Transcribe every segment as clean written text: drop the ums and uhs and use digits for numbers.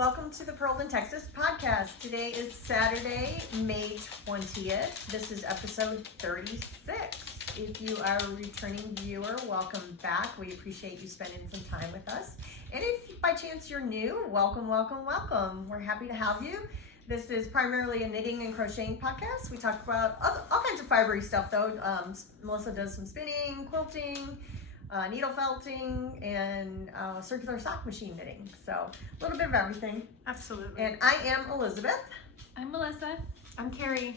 welcome to the Pearl in Texas podcast. Today is Saturday, May 20th. This is episode 36. If you are a returning viewer, welcome back. We appreciate you spending some time with us. And if by chance you're new, welcome. We're happy to have you. This is primarily a knitting and crocheting podcast. We talk about all kinds of fibery stuff though. Melissa does some spinning, quilting, needle felting, and circular sock machine knitting. So a little bit of everything. Absolutely. And I am Elizabeth. I'm Melissa. I'm Carrie.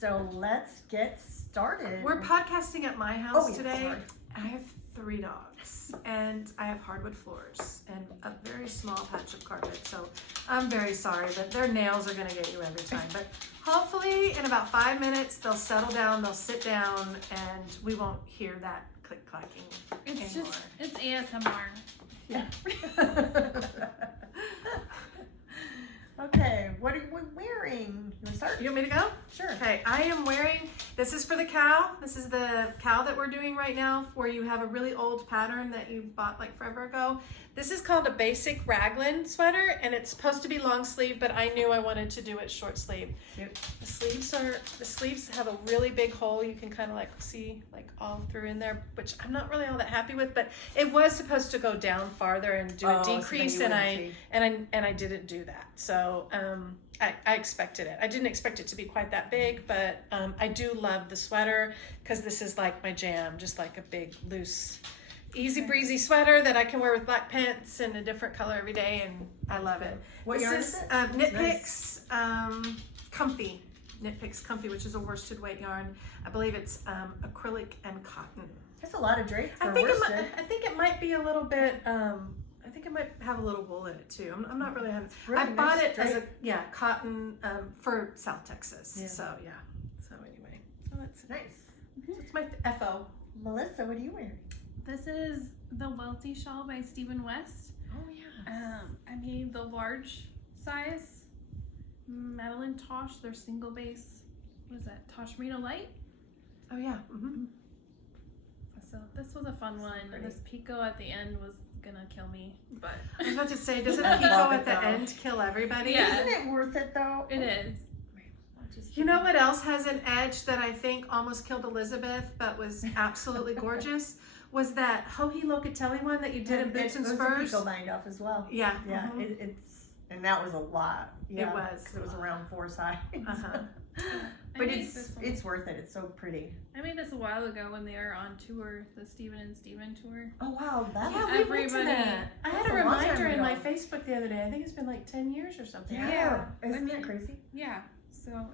So let's get started. We're podcasting at my house today. Sorry. I have 3 dogs and I have hardwood floors and a very small patch of carpet. So I'm very sorry, but their nails are going to get you every time. But hopefully in about 5 minutes, they'll settle down, they'll sit down, and we won't hear that click-clacking anymore. It's ASMR. Yeah. Okay, what are you wearing? You want to start? You want me to go? Sure. Okay, I am wearing, this is for the cow. This is the cow that we're doing right now, where you have a really old pattern that you bought like forever ago. This is called a basic raglan sweater, and it's supposed to be long sleeve, but I knew I wanted to do it short sleeve. Cute. The sleeves have a really big hole. You can kind of like see like all through in there, which I'm not really all that happy with, but it was supposed to go down farther and do a decrease, and I didn't do that. So I expected it. I didn't expect it to be quite that big, but I do love the sweater because this is like my jam, just like a big loose easy breezy sweater that I can wear with black pants and a different color every day, and I love it. What yarn is it? Knit Nice. Picks Comfy. Knit Picks Comfy, which is a worsted weight yarn. I believe it's acrylic and cotton. That's a lot of drape for I think worsted. I think it might be a little bit. I think it might have a little wool in it too. I'm not really having. Really I bought nice it as a drape. cotton for South Texas. Yeah. So yeah. So anyway, so that's Nice. so it's my FO. Melissa, what are you wearing? This is the Welty shawl by Stephen West. Oh yeah. I made the large size Madeline Tosh, their single base. What is that? Tosh Merino Light. Oh yeah. Mm-hmm. So this was a fun one. pretty. This picot at the end was gonna kill me, but I was about to say, doesn't I Pico love it, at the though. end kill everybody? Yeah. Isn't it worth it though? it is. You know what else has an edge that I think almost killed Elizabeth, but was absolutely gorgeous? Was that Hohi Locatelli one that you did in Boots and Spurs? It was a bind off as well. Yeah. Yeah, mhm. and that was a lot. Yeah, It was. 'cause it was around 4 sides. Uh-huh. I But made this one. it's worth it. It's so pretty. I made this a while ago when they were on tour, the Stephen and Steven tour. Oh wow, that Yeah, was we went to Everybody- that. I had That's a a long time reminder in my ago. Facebook the other day. I think it's been like 10 years or something. yeah. Isn't I mean- that crazy? Yeah, so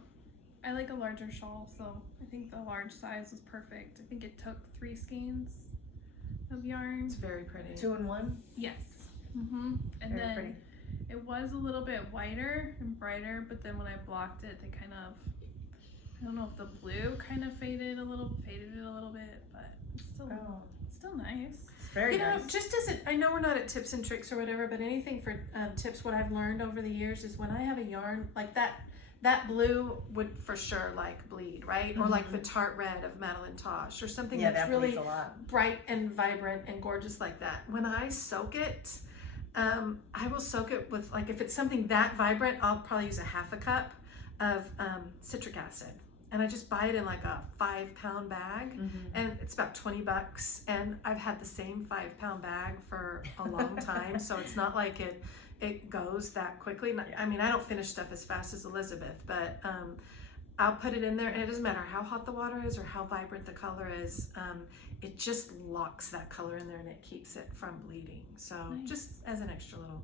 I like a larger shawl, so I think the large size was perfect. I think it took 3 skeins of yarn. It's very pretty. 2 in 1. Yes. Mm-hmm. And Very then pretty. it was a little bit whiter and brighter, but then when I blocked it, they kind of, I don't know if the blue kind of faded it a little bit, but it's still, Oh, it's still nice. it's very You know, nice. just as I know we're not at tips and tricks or whatever, but anything for tips, what I've learned over the years is when I have a yarn like that blue would for sure like bleed, right? Or like the tart red of Madeline Tosh or something Yeah, that's that really bleeds a lot. bright and vibrant and gorgeous like that. When I soak it, I will soak it with, like, if it's something that vibrant, I'll probably use a half a cup of citric acid. And I just buy it in like a 5-pound bag, and it's about $20. And I've had the same 5-pound bag for a long time, so it's not like it goes that quickly. I mean, I don't finish stuff as fast as Elizabeth, but I'll put it in there, and it doesn't matter how hot the water is or how vibrant the color is. It just locks that color in there, and it keeps it from bleeding. So Nice. just as an extra little,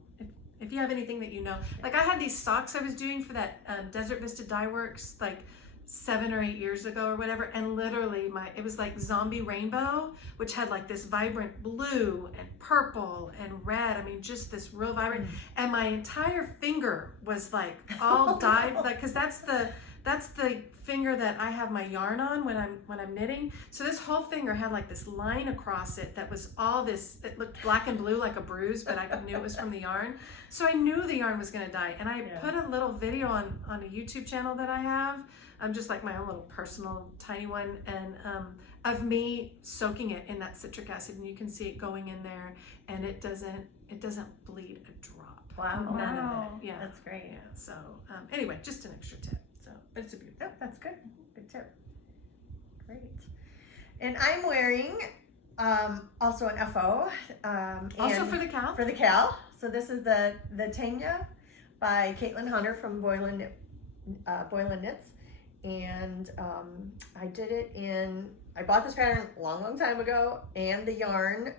if you have anything that you know, like I had these socks I was doing for that Desert Vista Dye Works like 7 or 8 years ago or whatever, and literally it was like zombie rainbow, which had like this vibrant blue and purple and red. I mean, just this real vibrant, and my entire finger was like all dyed, like, because that's the finger that I have my yarn on when I'm knitting. So this whole finger had like this line across it that was all this, it looked black and blue like a bruise, but I knew it was from the yarn. So I knew the yarn was gonna die. And I put a little video on a YouTube channel that I have, just like my own little personal tiny one, and of me soaking it in that citric acid, and you can see it going in there, and it doesn't bleed a drop. Wow. None Wow. of it. Yeah. That's great. Yeah. So anyway, just an extra tip. So, but it's a beautiful. Yep, that's good. Good tip. Great. And I'm wearing also an FO. Also and for the cow. for the Cal. So this is the Tanya by Caitlin Hunter from Boylan Knits. And I did it I bought this pattern a long time ago, and the yarn,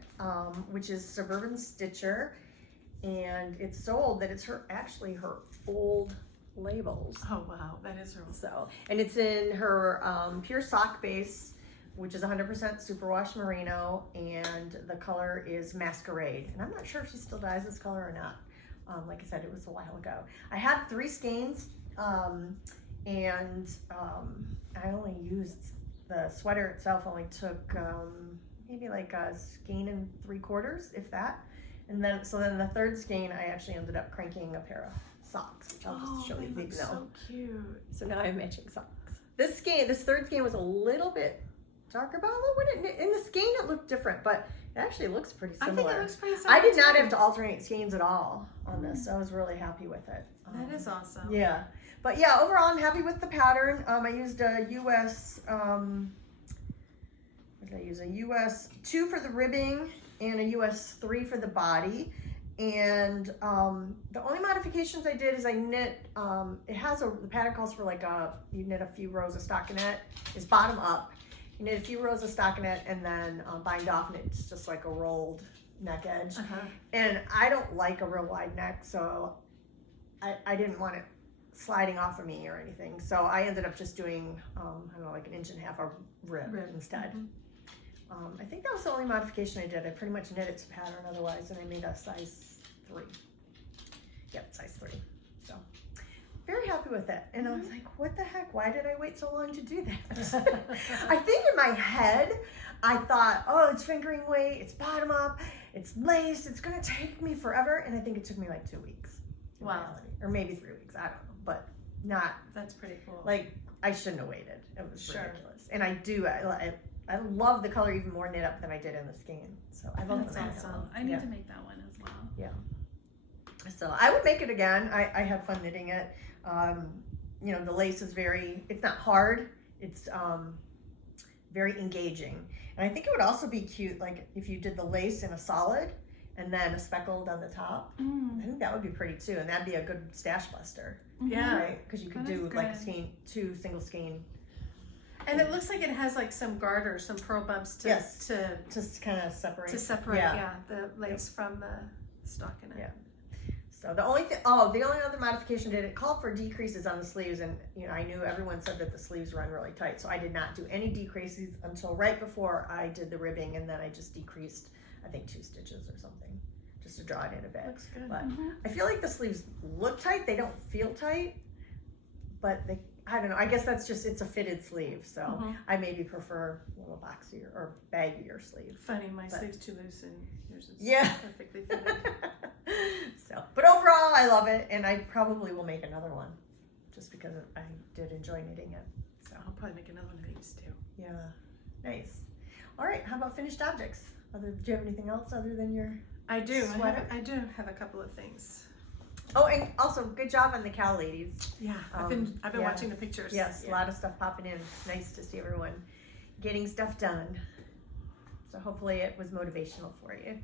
which is Suburban Stitcher. And it's so old that it's actually her old labels. Oh wow, that is her. So, and it's in her pure sock base, which is 100% superwash merino, and the color is Masquerade. And I'm not sure if she still dyes this color or not. Like I said, it was a while ago. I had 3 skeins, and I only used the sweater itself. Only took maybe like a skein and 3/4, if that. And then, so then the 3rd skein, I actually ended up cranking a pair of socks, which I'll just show you. They look so cute. So now I have matching socks. This 3rd skein was a little bit darker, but although in the skein it looked different, but it actually looks pretty similar. I think it looks pretty similar. I did not too. have to alternate skeins at all on this, so I was really happy with it. That is awesome. Yeah. But yeah, overall I'm happy with the pattern. I used a US, what did I use? A US 2 for the ribbing and a US 3 for the body. And the only modifications I did is I knit, the pattern calls for like you knit a few rows of stockinette, is bottom up. You knit a few rows of stockinette and then bind off, and it's just like a rolled neck edge. And I don't like a real wide neck, so I didn't want it sliding off of me or anything. So I ended up just doing, I don't know, like 1.5 inches of rib instead. I think that was the only modification I did. I pretty much knit its pattern otherwise, and I made a size 3. Yep, size 3. So very happy with it. And I was like, what the heck? Why did I wait so long to do that? I think in my head, I thought, oh, it's fingering weight, it's bottom up, it's lace, it's gonna take me forever. And I think it took me like 2 weeks. In reality. Or maybe 3 weeks, I don't know. But not, That's pretty cool. like, I shouldn't have waited. It was ridiculous. And I love the color even more knit up than I did in the skein. So I love That's the awesome. I need to make that one as well. So I would make it again. I had fun knitting it. You know, the lace is it's not hard. It's very engaging. And I think it would also be cute, like if you did the lace in a solid and then a speckled on the top. I think that would be pretty too. And that'd be a good stash buster. Yeah. Right? Because you could That do is like good. 2 single skein. And it looks like it has like some garters, some pearl bumps to Just kind of separate. the lace from the stockinette. Yeah. So the only other modification did it called for decreases on the sleeves, and you know I knew everyone said that the sleeves run really tight, so I did not do any decreases until right before I did the ribbing, and then I just decreased I think 2 stitches or something just to draw it in a bit. Looks good. But I feel like the sleeves look tight; they don't feel tight, but I don't know. I guess that's just it's a fitted sleeve, so I maybe prefer a little boxier or baggier sleeve. Funny, my sleeve's too loose and yours is perfectly fitted. So, but overall, I love it, and I probably will make another one, just because I did enjoy knitting it. So I'll probably make another one of these too. yeah, nice. All right, how about finished objects? Do you have anything else other than your? I do. Sweater? I do have a couple of things. Oh, and also good job on the cow ladies. Yeah, I've been watching the pictures. Yes, Yeah. a lot of stuff popping in. Nice to see everyone getting stuff done. So hopefully it was motivational for you.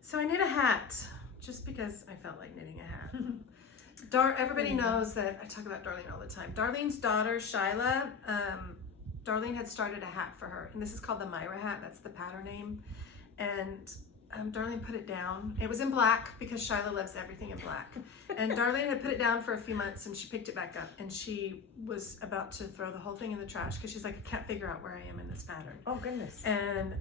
So I knit a hat just because I felt like knitting a hat. Everybody knows that I talk about Darlene all the time. Darlene's daughter, Shyla, Darlene had started a hat for her, and this is called the Myra hat. That's the pattern name. And Darlene put it down. It was in black because Shyla loves everything in black. And Darlene had put it down for a few months, and she picked it back up, and she was about to throw the whole thing in the trash because she's like, I can't figure out where I am in this pattern. Oh goodness. And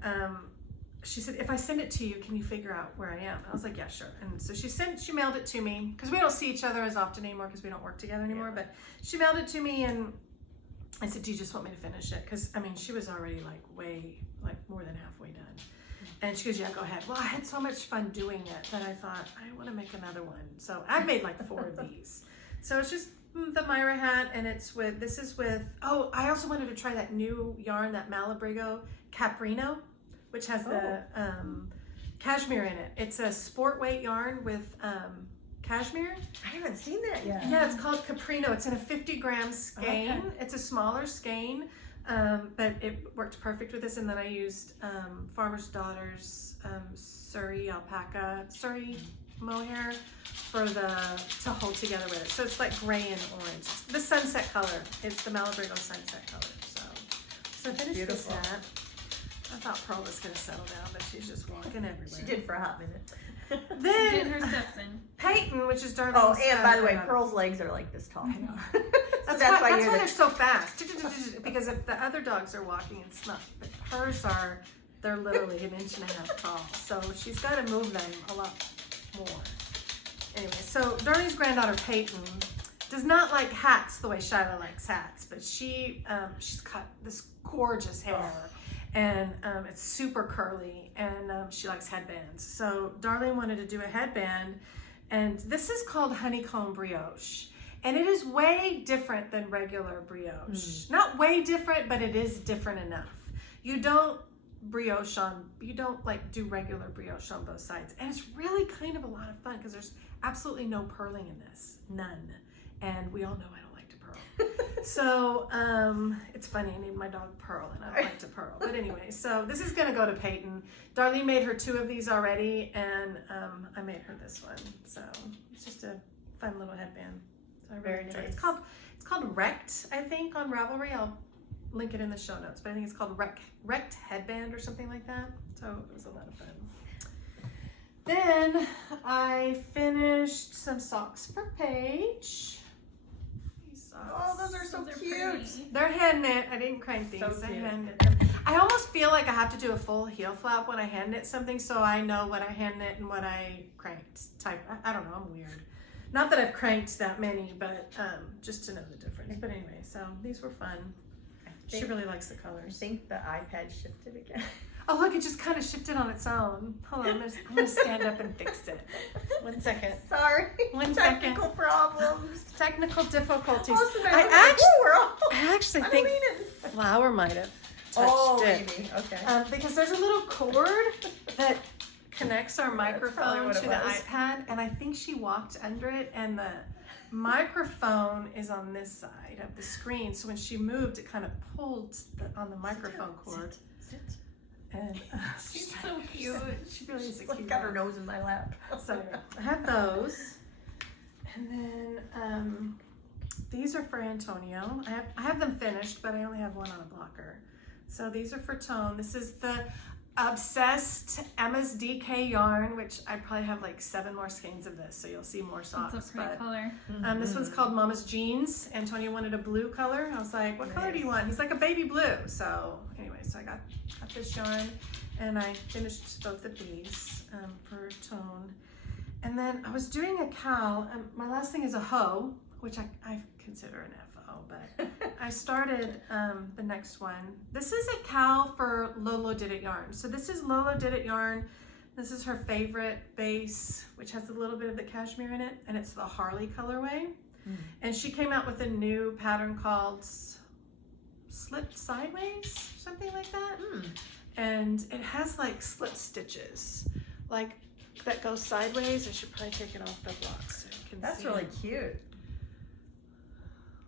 she said, if I send it to you, can you figure out where I am? And I was like, yeah, sure. And so she mailed it to me because we don't see each other as often anymore because we don't work together anymore. But she mailed it to me, and I said, do you just want me to finish it? Because I mean, she was already like more than halfway done. And she goes, yeah, go ahead. Well, I had so much fun doing it that I thought, I want to make another one. So I've made like 4 of these. So it's just the Myra hat, and oh, I also wanted to try that new yarn, that Malabrigo Caprino, which has cashmere in it. It's a sport weight yarn with cashmere. I haven't seen that yet. Yeah, it's called Caprino. It's in a 50-gram skein. Okay. It's a smaller skein, but it worked perfect with this. And then I used Farmer's Daughter's Surrey mohair to hold together with it. So it's like gray and orange. It's the sunset color. It's the Malabrigo sunset color. So I finished Beautiful. this hat. I thought Pearl was going to settle down, but she's just walking everywhere. She did for a hot minute. Getting Then her steps in. Peyton, which is Darlene's. Oh, and by the way, Pearl. Pearl's legs are like this tall. I know. So That's why you're they're so fast. Because if the other dogs are walking, it's not. But they're literally 1.5 inches tall. So she's got to move them a lot more. Anyway, so Darlene's granddaughter Peyton does not like hats the way Shyla likes hats, but she's got this gorgeous hair. And it's super curly, and she likes headbands. So Darlene wanted to do a headband, and this is called honeycomb brioche. And it is way different than regular brioche. Not way different, but it is different enough. You don't like do regular brioche on both sides. And it's really kind of a lot of fun because there's absolutely no purling in this, none. And we all know I don't like to purl. So it's funny, I named my dog Pearl and I don't like to purl. But anyway, so this is gonna go to Peyton. Darlene made her 2 of these already, and I made her this one. So it's just a fun little headband. So I really Very enjoy it. nice. It's called Wrecked, I think, on Ravelry. I'll link it in the show notes, but I think it's called Wrecked Headband or something like that. So it was a lot of fun. Then I finished some socks for Paige. Oh, those are so Those are cute. pretty. They're hand knit. I didn't crank these. So I cute. hand knit them. I almost feel like I have to do a full heel flap when I hand knit something, so I know what I hand knit and what I cranked. I don't know. I'm weird. Not that I've cranked that many, but just to know the difference. But anyway, so these were fun. She really likes the I colors. think the iPad shifted again. Oh, look, it just kind of shifted on its own. Hold on, I'm gonna stand up and fix it. 1 second. Sorry. 1 second. Technical problems. Technical difficulties. Also, I actually I'm think leaning. Flower might have touched Oh, it. maybe. Okay. Because there's a little cord that connects our probably microphone what to it the was. iPad, and I think she walked under it, and the microphone is on this side of the screen. So when she moved, it kind of pulled on the microphone cord. Sit. And She's so cute. she really is a She's like cute got her girl. nose in my lap. So I have those, and then these are for Antonio. I have them finished, but I only have one on a blocker. So these are for Tone. This is the Obsessed Emma's DK yarn, which I probably have like 7 more skeins of this, so you'll see more socks. It's a pretty but, color. this one's called Mama's Jeans. Antonio wanted a blue color. I was like, what color do you want? He's like, a baby blue. So anyway, so I got this yarn, and I finished both of these for Tone. And then I was doing a cowl. My last thing is a hoe, which I consider an FO, but I started the next one. This is a cowl for Lolo Did It yarn. So this is Lolo Did It yarn. This is her favorite base, which has a little bit of the cashmere in it, and it's the Harley colorway. And she came out with a new pattern called Slip Sideways, something like that. And it has like slip stitches, like that go sideways. I should probably take it off the block so you can That's see really it. cute.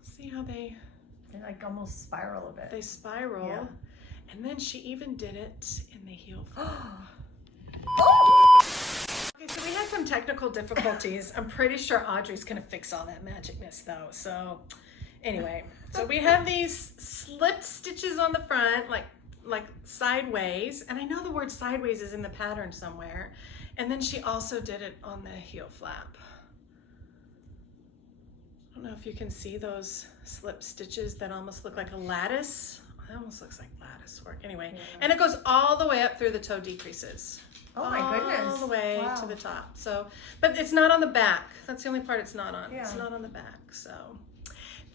See how they like almost spiral a bit. They spiral. Yeah. And then she even did it in the heel flap. Oh! Okay, so we had some technical difficulties. I'm pretty sure Audrey's gonna fix all that magicness though. So anyway, so we have these slip stitches on the front, like sideways. And I know the word sideways is in the pattern somewhere. And then she also did it on the heel flap. I don't know if you can see those slip stitches that almost look like a lattice. It almost looks like lattice work. Anyway, and it goes all the way up through the toe decreases. Oh my goodness. All the way Wow. to the top. So, but it's not on the back. That's the only part it's not on. Yeah. It's not on the back. So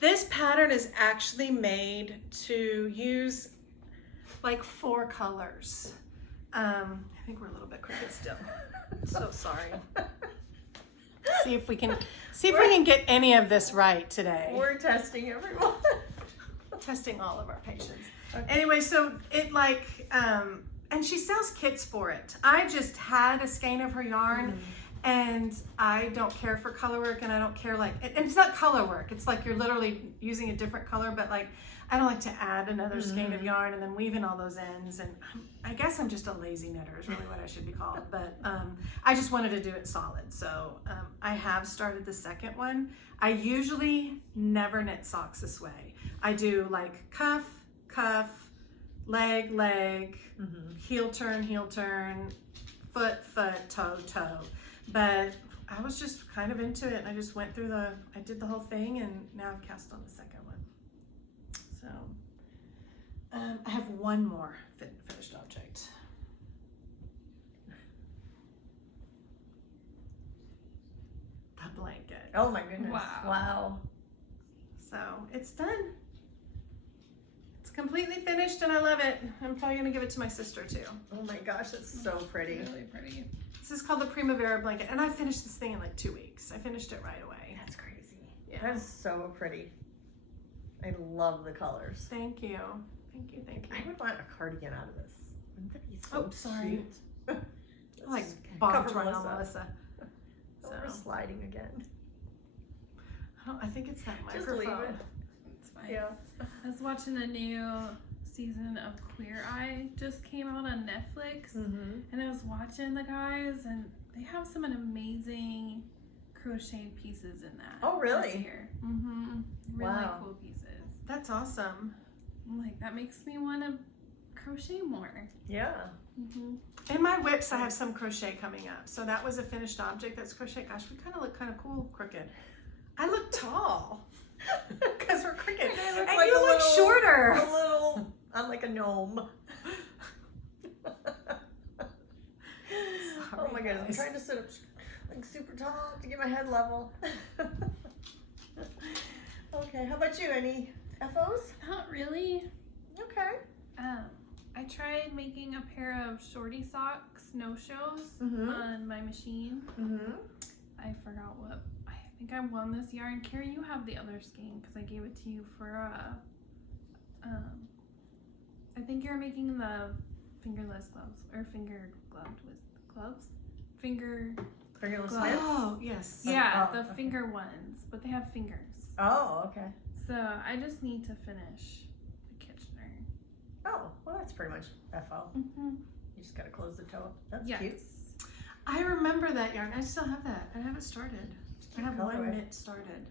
this pattern is actually made to use like 4 colors. I think we're a little bit crooked still. So sorry. See if we can get any of this right today. We're testing everyone. Testing all of our patients. Okay. Anyway, so it like and she sells kits for it. I just had a skein of her yarn, and I don't care for color work, and I don't care and it's not color work. It's like you're literally using a different color, but like I don't like to add another skein of yarn and then weave in all those ends. And I guess I'm just a lazy knitter is really what I should be called. But I just wanted to do it solid. So I have started the second one. I usually never knit socks this way. I do like cuff, cuff, leg, leg, heel turn, foot, toe, toe. But I was just kind of into it, and I just went through I did the whole thing, and now I've cast on the second one. So I have one more finished object. The blanket. Oh my goodness. Wow. So it's done. It's completely finished, and I love it. I'm probably gonna give it to my sister too. Oh my gosh, that's so pretty. Really pretty. This is called the Primavera blanket, and I finished this thing in like 2 weeks. I finished it right away. That's crazy. Yeah. That is so pretty. I love the colors. Thank you. Thank you. I would want a cardigan out of this. Wouldn't that be so sorry. cute? Like Let's bobbed cover right on Melissa. Melissa. Oh, we're sliding again. I think it's that Just leave microphone. it. It's fine. Yeah. I was watching a new season of Queer Eye just came out on Netflix, and I was watching the guys, and they have some amazing crocheted pieces in that. Oh, really? This year. Really Wow. cool pieces. That's awesome. I'm like, that makes me want to crochet more. Yeah. In my whips, I have some crochet coming up. So that was a finished object that's crochet. Gosh, we kind of look kind of cool crooked. I look tall because we're crooked. They look And like you a look little- shorter. A little, I'm like a gnome. Oh my goodness, I'm guys. trying to sit up like super tall to get my head level. Okay, how about you? Any FOs? Not really. Okay. I tried making a pair of shorty socks, no-shows, Mhm. on my machine. I forgot what. I think I won this yarn. Carrie, you have the other skein because I gave it to you for I think you're making the fingerless gloves or finger gloved with gloves. Fingerless Gloves. mitts? Oh, yes. Yeah, oh, the okay. finger ones, but they have fingers. Oh, okay. So I just need to finish the Kitchener. Oh, well, that's pretty much FO. You just gotta close the toe up. That's cute. I remember that yarn. I still have that. I have it started. I have one colorway. knit started.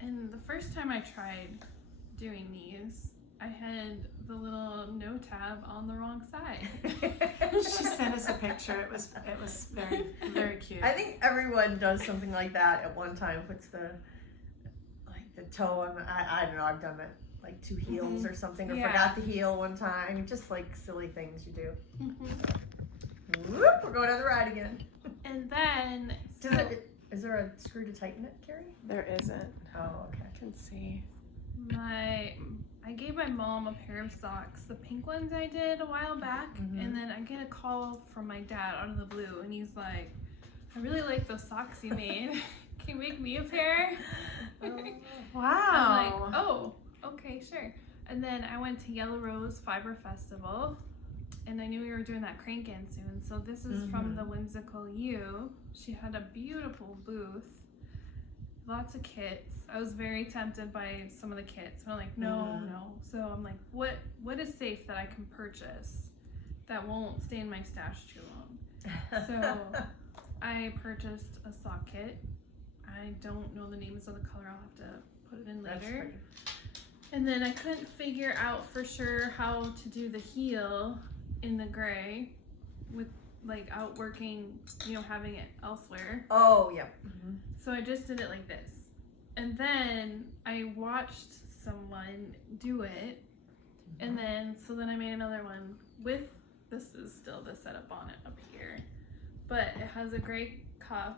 And the first time I tried doing these, I had the little no tab on the wrong side. She sent us a picture. It was very, very cute. I think everyone does something like that at one time. Puts the toe on. I don't know. I've done it like two heels or something, or Yeah. forgot the heel one time. Just like silly things you do. Whoop! We're going on the ride again. And then, Is there a screw to tighten it, Carrie? There isn't. Oh, okay. I can see. I gave my mom a pair of socks, the pink ones I did a while back, and then I get a call from my dad out of the blue, and he's like, I really like those socks you made. Can you make me a pair? Wow. I'm like, oh, okay, sure. And then I went to Yellow Rose Fiber Festival, and I knew we were doing that crank in soon. So this is from the Whimsical You. She had a beautiful booth, lots of kits. I was very tempted by some of the kits. I'm like, no. So I'm like, what is safe that I can purchase that won't stay in my stash too long? So I purchased a sock kit. I don't know the names of the color. I'll have to put it in later. And then I couldn't figure out for sure how to do the heel in the gray with like outworking, having it elsewhere. Oh, yeah. So I just did it like this. And then I watched someone do it. And then I made another one with, this is still the setup on it up here. But it has a gray cuff,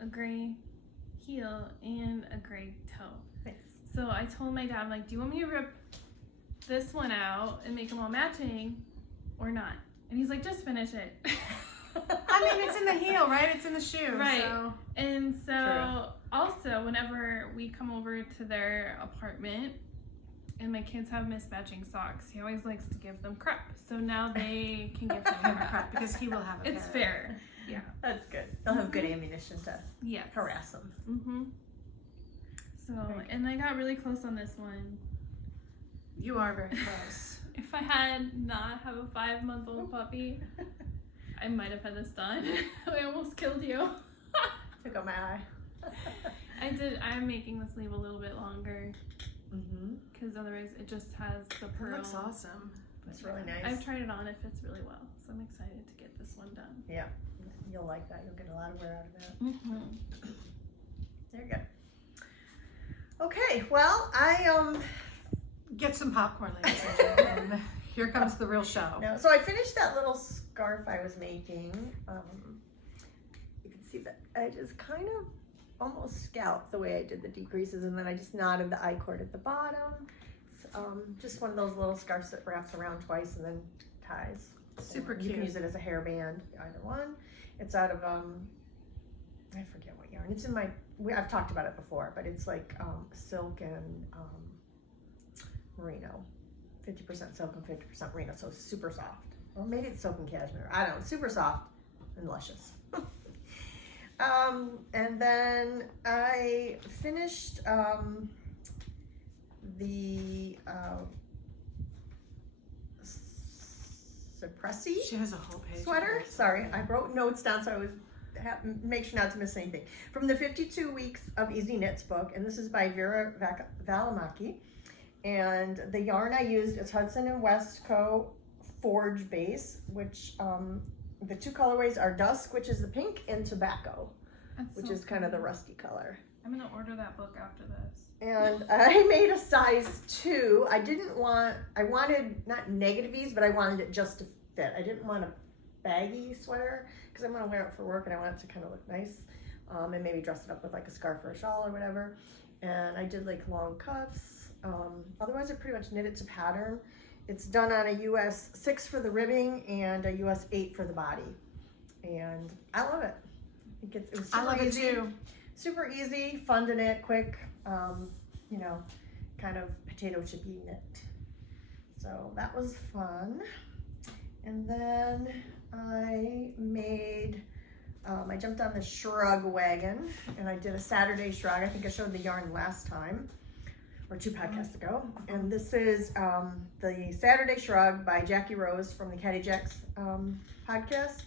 a gray heel, and a gray toe. Nice. So I told my dad, I'm like, do you want me to rip this one out and make them all matching or not? And he's like, just finish it. I mean, it's in the heel, right? It's in the shoe. Right. So. And so also whenever we come over to their apartment, and my kids have mismatching socks. He always likes to give them crap. So now they can give him crap because he will have a It's pair. fair. Yeah. That's good. They'll have good ammunition to Yes. harass them. Mm-hmm. So, and I got really close on this one. You are very close. If I had not have a 5-month-old puppy, I might have had this done. I almost killed you. Took out my eye. I'm making the sleeve a little bit longer. Mm-hmm. Because otherwise it just has the pearl. It looks awesome. It's really nice. I've tried it on. It fits really well. So I'm excited to get this one done. Yeah. You'll like that. You'll get a lot of wear out of that. Mm-hmm. There you go. Okay. Well, I Get some popcorn, ladies and gentlemen. Here comes the real show. no. So I finished that little scarf I was making. You can see that I just kind of almost scalped the way I did the decreases, and then I just knotted the I-cord at the bottom. It's just one of those little scarves that wraps around twice and then ties. Super You cute. can use it as a hairband, either one. It's out of I forget what yarn. It's in my. I've talked about it before, but it's like silk and merino, 50% silk and 50% merino, so super soft. Or maybe it's silk and cashmere. I don't know. Super soft and luscious. And then I finished the Suppressi She has a whole page. sweater. Sorry, I wrote notes down so I was make sure not to miss anything. From the 52 Weeks of Easy Knits book, and this is by Vera Valimaki. And the yarn I used is Hudson and Westco Forge Base, which the two colorways are Dusk, which is the pink, and Tobacco, which is kind of the rusty color. I'm going to order that book after this. And I made a size 2. I wanted not negative ease, but I wanted it just to fit. I didn't want a baggy sweater because I'm going to wear it for work and I want it to kind of look nice. And maybe dress it up with like a scarf or a shawl or whatever. And I did like long cuffs. Otherwise I pretty much knit it to pattern. It's done on a US 6 for the ribbing and a US 8 for the body. And I love it. It was super I love easy. it too. Super easy, fun to knit, quick, kind of potato chippy knit. So that was fun. And then I made, I jumped on the shrug wagon and I did a Saturday shrug. I think I showed the yarn last time or 2 podcasts ago. And this is the Saturday Shrug by Jackie Rose from the Caddy Jacks podcast.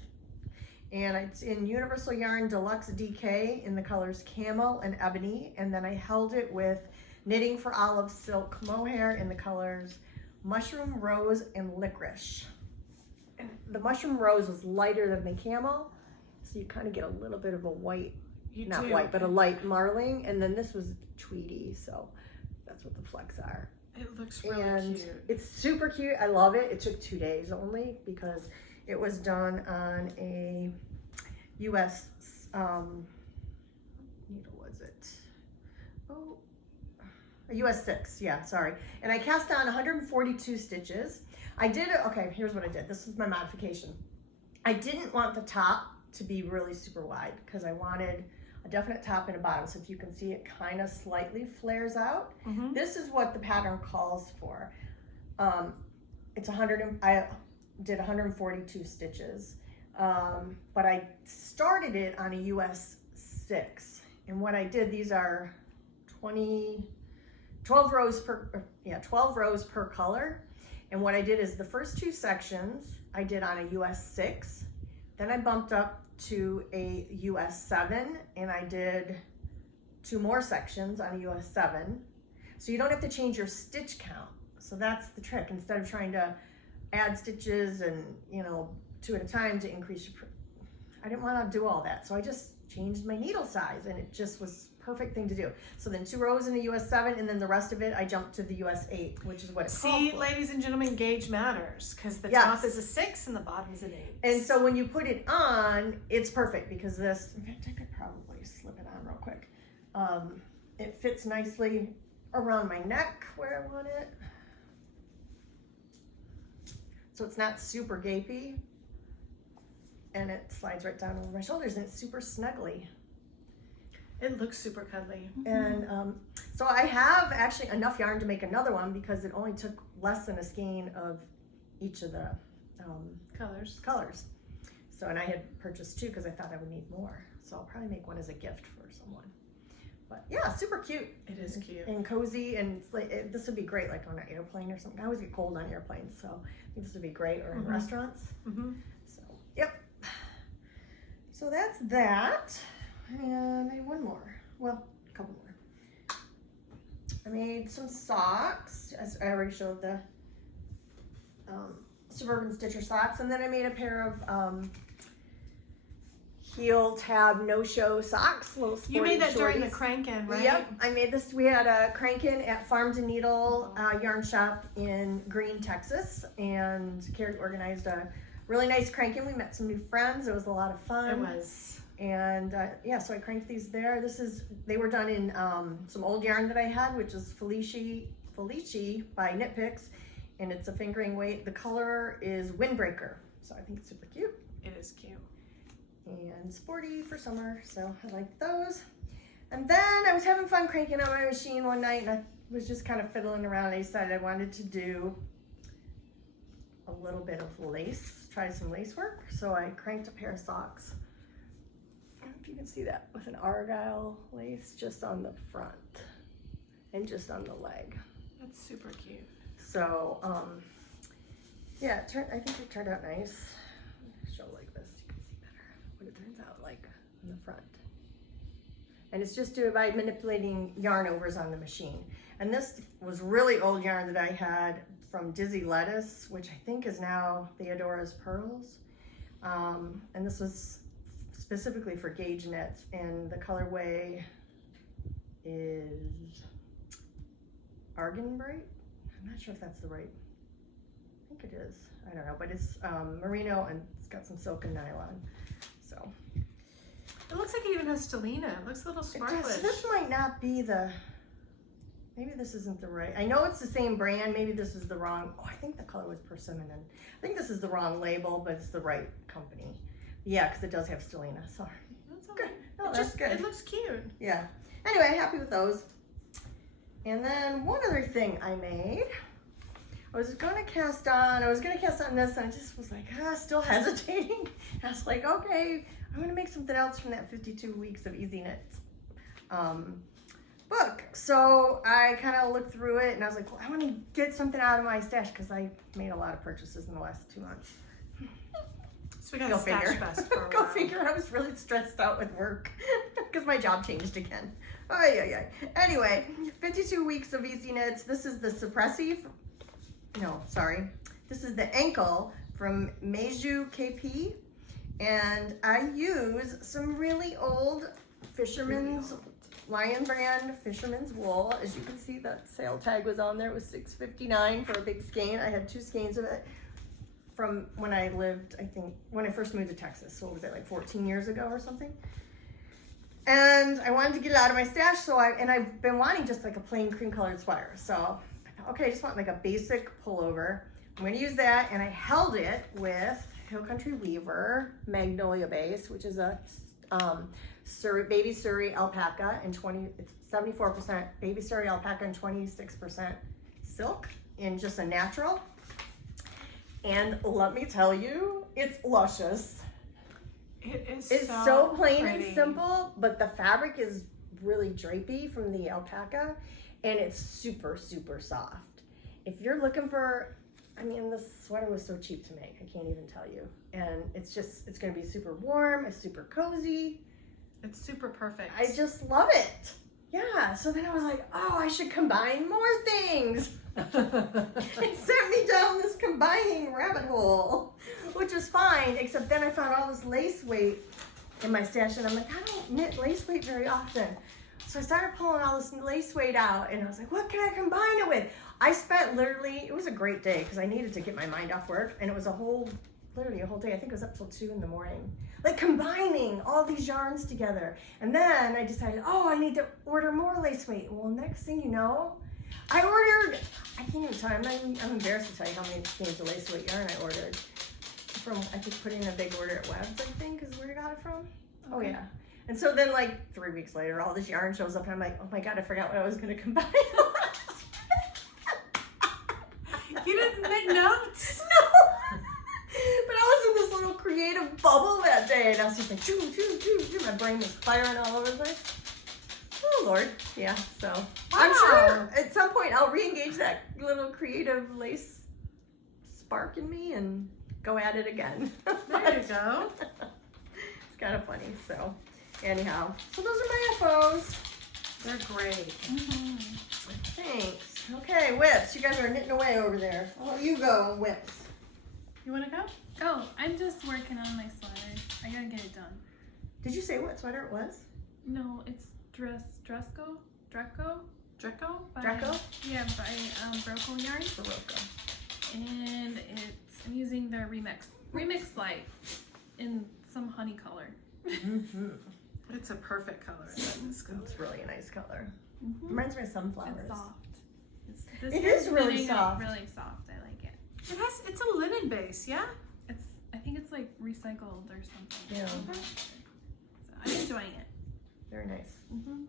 And it's in Universal Yarn Deluxe DK in the colors Camel and Ebony. And then I held it with Knitting for Olive Silk Mohair in the colors Mushroom, Rose, and Licorice. And the Mushroom Rose was lighter than the Camel, so you kind of get a little bit of a white, not white, but a light marling. And then this was Tweedy, so that's what the flecks are. It looks really cute. It's super cute. I love it. It took 2 days only because it was done on a US, needle was it? Oh, a US 6, yeah, sorry. And I cast on 142 stitches. Okay, here's what I did. This is my modification. I didn't want the top to be really super wide because I wanted a definite top and a bottom. So if you can see, it kind of slightly flares out. Mm-hmm. This is what the pattern calls for. It's I did 142 stitches, but I started it on a US 6. And what I did, these are 12 rows per color. And what I did is the first 2 sections I did on a US 6. Then I bumped up to a US 7 and I did 2 more sections on a US 7. So you don't have to change your stitch count. So that's the trick. Instead of trying to add stitches and 2 at a time to increase your, I didn't want to do all that. So I just changed my needle size and it just was perfect thing to do. So then 2 rows in the US 7 and then the rest of it I jumped to the US 8, which is what it's called. See, ladies and gentlemen, gauge matters because the top is a 6 and the bottom is an 8. And so when you put it on, it's perfect because this, in fact, I could probably slip it on real quick. It fits nicely around my neck where I want it. So it's not super gapey. And it slides right down over my shoulders and it's super snuggly. It looks super cuddly. And so I have actually enough yarn to make another one because it only took less than a skein of each of the colors. So, and I had purchased 2 because I thought I would need more. So I'll probably make one as a gift for someone. But yeah, super cute. It is cute. And cozy, and it's like, this would be great like on an airplane or something. I always get cold on airplanes, so I think this would be great, or in restaurants. So, yep. So that's that. And I made one more. Well, a couple more. I made some socks, as I already showed the Suburban Stitcher socks. And then I made a pair of heel tab no-show socks. Little sporty You made that shorties. during the crank-in, right? Yep, I made this. We had a crank-in at Farm to Needle yarn shop in Green, Texas. And Carrie organized a really nice crank-in. We met some new friends. It was a lot of fun. It was. And yeah, so I cranked these there. They were done in some old yarn that I had, which is Felici by Knit Picks, and it's a fingering weight. The color is Windbreaker, so I think it's super cute. It is cute. And sporty for summer, so I like those. And then I was having fun cranking on my machine one night, and I was just kind of fiddling around. And I decided I wanted to do a little bit of lace, try some lace work. So I cranked a pair of socks. I don't know if you can see that, with an argyle lace just on the front and just on the leg. That's super cute. So yeah, I think it turned out nice. Show like this, you can see better what it turns out like on the front. And it's just by manipulating yarn overs on the machine. And this was really old yarn that I had from Dizzy Lettuce, which I think is now Theodora's Pearls. And this was specifically for gauge knits, and the colorway is Argan Bright. I'm not sure if that's the right, I think it is. I don't know, but it's merino, and it's got some silk and nylon. So it looks like it even has stellina. It looks a little sparkly. So this might not be maybe this isn't the right. I know it's the same brand. Maybe this is the wrong. Oh, I think the color was Persimmon. I think this is the wrong label, but it's the right company. Yeah, because it does have stellina. Sorry. That's okay. Good. No, that's good. It looks cute. Yeah. Anyway, happy with those. And then one other thing I made. I was gonna cast on this, and I just was like, still hesitating. I was like, okay, I'm gonna make something else from that 52 weeks of Easy Knits book. So I kind of looked through it, and I was like, well, I want to get something out of my stash because I made a lot of purchases in the last 2 months. So we got a stash fest for a Go while. figure. I was really stressed out with work because my job changed again. Ay. Anyway, 52 weeks of Easy Knits. This is the Suppressi. This is the ankle from Meiju KP. And I use some really old Fisherman's Lion brand Fisherman's wool. As you can see, that sale tag was on there. It was $6.59 for a big skein. I had 2 skeins of it from when I lived, I think, when I first moved to Texas. So what was it, like 14 years ago or something? And I wanted to get it out of my stash, so I've been wanting just like a plain cream colored sweater. So I thought, okay, I just want like a basic pullover. I'm gonna use that, and I held it with Hill Country Weaver Magnolia Base, which is a baby Surrey alpaca, and it's 74% baby Surrey alpaca and 26% silk in just a natural. And let me tell you, it's luscious. It's so plain pretty. and simple, but the fabric is really drapey from the alpaca, and it's super, super soft. If you're looking for, this sweater was so cheap to make, I can't even tell you. And it's gonna be super warm, it's super cozy. It's super perfect. I just love it. Yeah, so then I was like, oh, I should combine more things. It sent me down this combining rabbit hole, which was fine, except then I found all this lace weight in my stash, and I'm like, I don't knit lace weight very often. So I started pulling all this lace weight out, and I was like, what can I combine it with? I spent it was a great day because I needed to get my mind off work, and it was literally a whole day. I think it was up till 2 in the morning, like combining all these yarns together. And then I decided, I need to order more lace weight. Well, next thing you know, I can't even tell you, I'm embarrassed to tell you how many skeins of lace weight yarn I ordered. I just put in a big order at Webb's, I think is where I got it from. Oh yeah. And so then like 3 weeks later, all this yarn shows up and I'm like, oh my God, I forgot what I was going to combine. You didn't make notes? No. But I was in this little creative bubble that day and I was just like, choo, choo, choo, choo. My brain was firing all over the place. Oh Lord. Yeah. So I'm sure at some point I'll re-engage that little creative lace spark in me and go at it again. There you go. It's kind of funny. So anyhow, so those are my FOs. They're great. Thanks. Okay, whips. You guys are knitting away over there. I'll let you go, whips. You want to go? Oh, I'm just working on my sweater. I gotta get it done. Did you say what sweater it was? No, it's Dreco? Draco? By, Draco? Yeah, by Broco yarn. Barocco. And I'm using their Remix Light in some honey color. Mm-hmm. It's a perfect color. It's really a nice color. Mm-hmm. Reminds me of sunflowers. It's soft. It is really fitting soft. Really soft. I like it. It's a linen base, yeah? I think it's like recycled or something. Yeah. So I'm enjoying it. Very nice. Mm-hmm.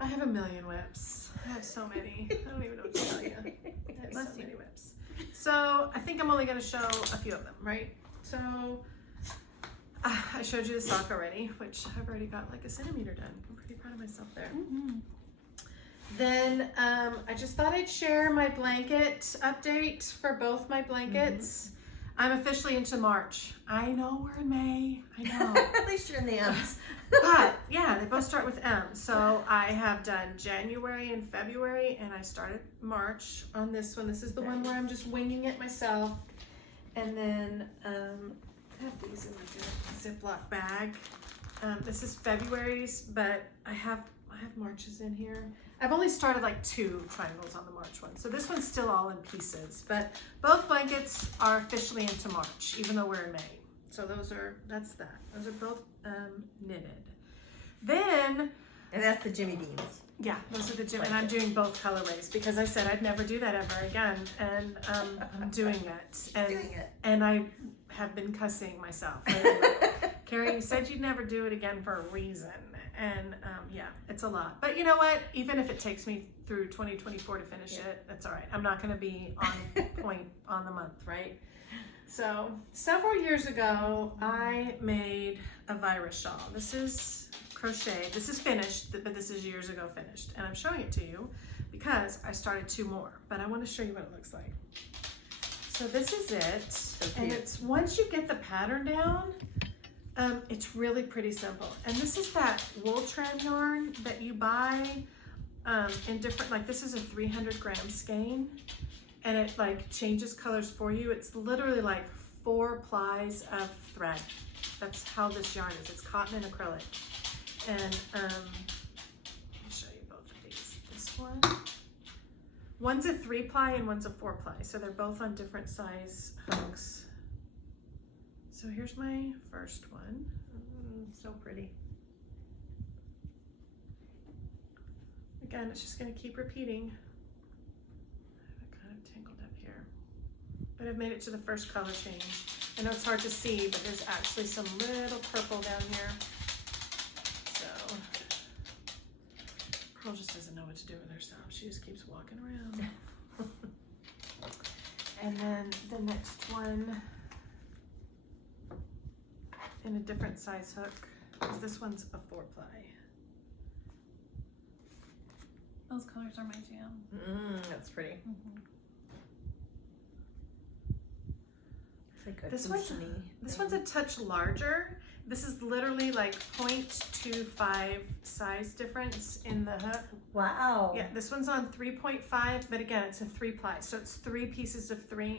I have a million whips. I have so many. I don't even know what to tell you. I have Bless so you. many whips. So I think I'm only going to show a few of them, right? So I showed you the sock already, which I've already got like a centimeter done. I'm pretty proud of myself there. Mm-hmm. Then I just thought I'd share my blanket update for both my blankets. I'm officially into March. I know we're in May. I know. At least you're in the M's. But yeah, they both start with M. So I have done January and February, and I started March on this one. This is the one where I'm just winging it myself. And then I have these in like a Ziploc bag. This is February's, but I have March's in here. I've only started like 2 triangles on the March one. So this one's still all in pieces, but both blankets are officially into March, even though we're in May. So that's that. Those are both knitted. Then, And that's the Jimmy Beans. yeah, those are the gym, and I'm doing both colorways because I said I'd never do that ever again, and I'm doing it. And I have been cussing myself. Carrie, you said you'd never do it again for a reason. And yeah, it's a lot. But you know what? Even if it takes me through 2024 to finish it, that's all right. I'm not going to be on point on the month, right? So several years ago, I made a virus shawl. This is crochet. This is finished, but this is years ago finished. And I'm showing it to you because I started 2 more. But I want to show you what it looks like. So this is it. And it's once you get the pattern down, it's really pretty simple. And this is that wool tram yarn that you buy in different, like this is a 300 gram skein, and it like changes colors for you. It's literally like 4 plies of thread. That's how this yarn is. It's cotton and acrylic. And let me show you both of these. This one, one's a 3 ply and one's a 4 ply. So they're both on different size hooks. So here's my first one. So pretty. Again, it's just going to keep repeating. I have it kind of tangled up here. But I've made it to the first color change. I know it's hard to see, but there's actually some little purple down here. So Pearl just doesn't know what to do with herself. She just keeps walking around. And then the next one in a different size hook, because this one's a 4 ply. Those colors are my jam. That's pretty. Mm-hmm. It's like a This one's a touch larger. This is literally like 0.25 size difference in the hook. Wow. Yeah, this one's on 3.5, but again, it's a 3 ply, so it's 3 pieces of thread.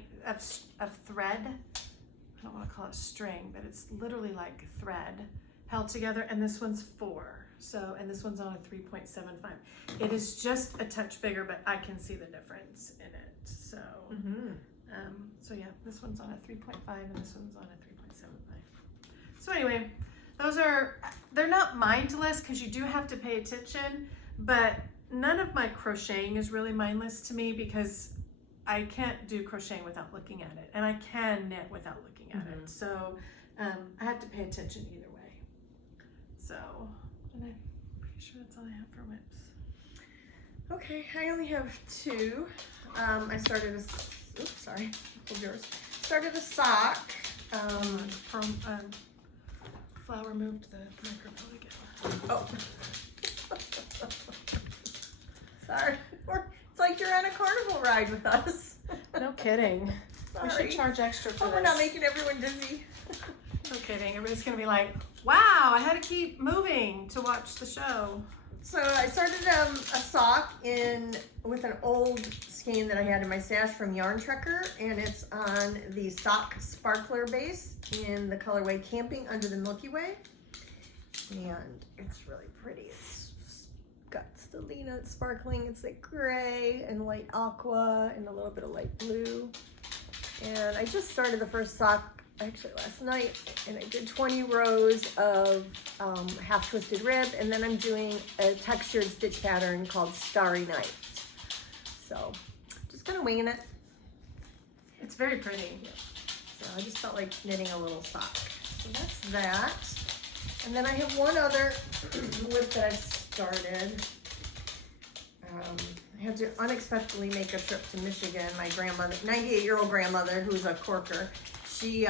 I don't want to call it string, but it's literally like thread held together, and this one's 4. So, and this one's on a 3.75. It is just a touch bigger, but I can see the difference in it. So, so yeah, this one's on a 3.5 and this one's on a 3.75. So anyway, they're not mindless because you do have to pay attention, but none of my crocheting is really mindless to me because I can't do crocheting without looking at it, and I can knit without looking at it. So I have to pay attention either way. So, and I'm pretty sure that's all I have for whips. Okay, I only have 2. I started a, oops, sorry, hold yours. Started a sock. Flower moved the microphone again. Oh. Sorry. It's like you're on a carnival ride with us. No kidding. We Sorry. should charge extra for Oh, this. we're not making everyone dizzy. No kidding. Everybody's gonna be like, wow, I had to keep moving to watch the show. So I started a sock with an old skein that I had in my stash from Yarn Trekker, and it's on the sock sparkler base in the colorway Camping Under the Milky Way, and it's really pretty. It's got stellina sparkling. It's like gray and light aqua and a little bit of light blue. And I just started the first sock actually last night, and I did 20 rows of half twisted rib, and then I'm doing a textured stitch pattern called Starry Night. So just kind of winging it. It's very pretty. So I just felt like knitting a little sock. So that's that. And then I have one other whip that I started. I had to unexpectedly make a trip to Michigan. My grandmother, 98-year-old grandmother, who's a corker, she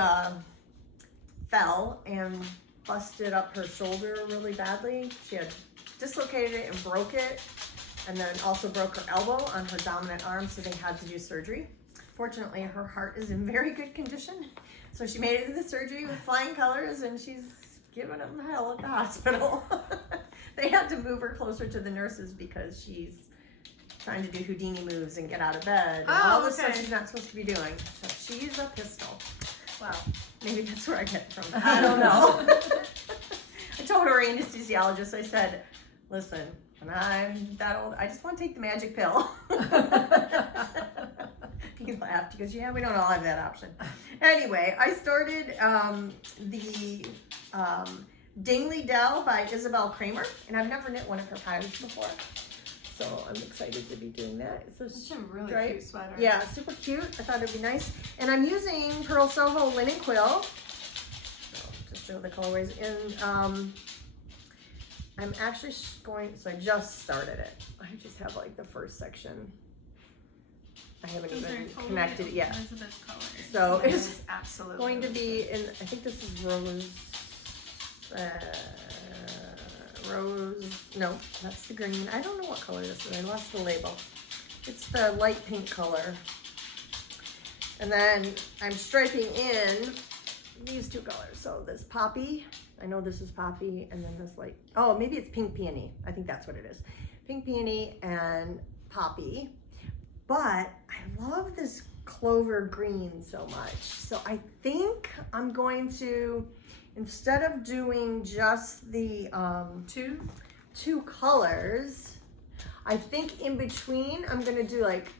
fell and busted up her shoulder really badly. She had dislocated it and broke it, and then also broke her elbow on her dominant arm, so they had to do surgery. Fortunately, her heart is in very good condition, so she made it to the surgery with flying colors, and she's giving them hell at the hospital. They had to move her closer to the nurses because she's trying to do Houdini moves and get out of bed and all the stuff she's not supposed to be doing. So she's a pistol. Wow. Maybe that's where I get it from. I don't know. I told her anesthesiologist, I said, listen, when I'm that old, I just want to take the magic pill. He laughed. He goes, yeah, we don't all have that option. Anyway, I started the Dingley Dell by Isabel Kramer, and I've never knit one of her patterns before. So I'm excited to be doing that. It's a really cute sweater. Yeah, super cute. I thought it'd be nice. And I'm using Pearl Soho linen quill. So just show the colorways. And I'm actually so I just started it. I just have like the first section. I haven't even connected it yet. Elizabeth's color. So it's absolutely going to be in, I think this is no, that's the green. I don't know what color this is. I lost the label. It's the light pink color. And then I'm striping in these 2 colors. So this poppy, I know this is poppy, and then this light, oh, maybe it's pink peony. I think that's what it is. Pink peony and poppy. But I love this clover green so much. So I think I'm going to, instead of doing just the two colors, I think in between I'm gonna do like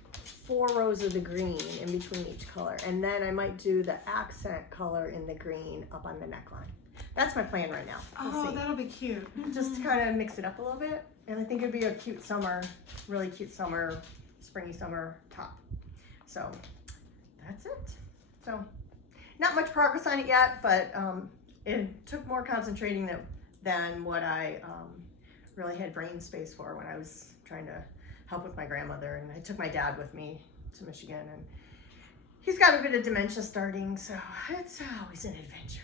4 rows of the green in between each color, and then I might do the accent color in the green up on the neckline. That's my plan right now. We'll see. That'll be cute. Just to kind of mix it up a little bit, and I think it'd be a cute summer, really cute summer, springy summer top. So that's it. So not much progress on it yet, but it took more concentrating than what I really had brain space for when I was trying to help with my grandmother. And I took my dad with me to Michigan, and he's got a bit of dementia starting, so it's always an adventure.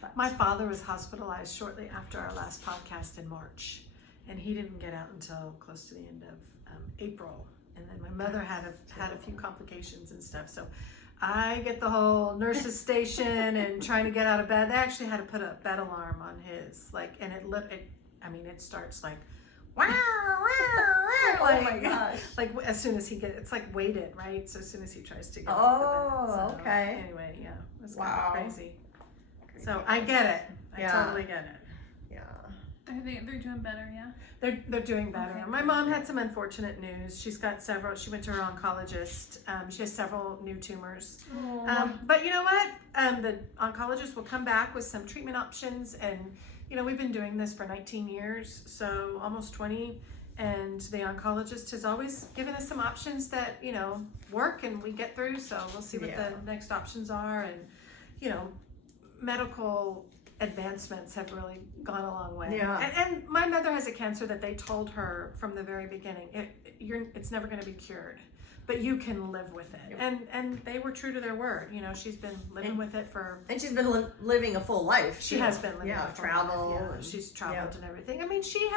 But my father was hospitalized shortly after our last podcast in March, and he didn't get out until close to the end of April. And then my mother had a few complications and stuff, so I get the whole nurse's station and trying to get out of bed. They actually had to put a bed alarm on his, and it starts like, wow, wow, oh my gosh. Like as soon as he it's like weighted, right? So as soon as he tries to get Oh, off the bed. So, okay. Anyway, yeah, it was Wow. kind of crazy. So I get it. I totally get it. Yeah. They're doing better, yeah? They're doing better. Okay. My mom had some unfortunate news. She's got she went to her oncologist. She has several new tumors. But you know what? The oncologist will come back with some treatment options, and we've been doing this for 19 years, so almost 20, and the oncologist has always given us some options that work and we get through, so we'll see what the next options are. And medical advancements have really gone a long way. Yeah. And my mother has a cancer that they told her from the very beginning, it's never going to be cured, but you can live with it. Yep. And they were true to their word. You know, she's been living with it for. And she's been living a full life. She has been living a full travel. life. Yeah, she's traveled and everything. I mean, she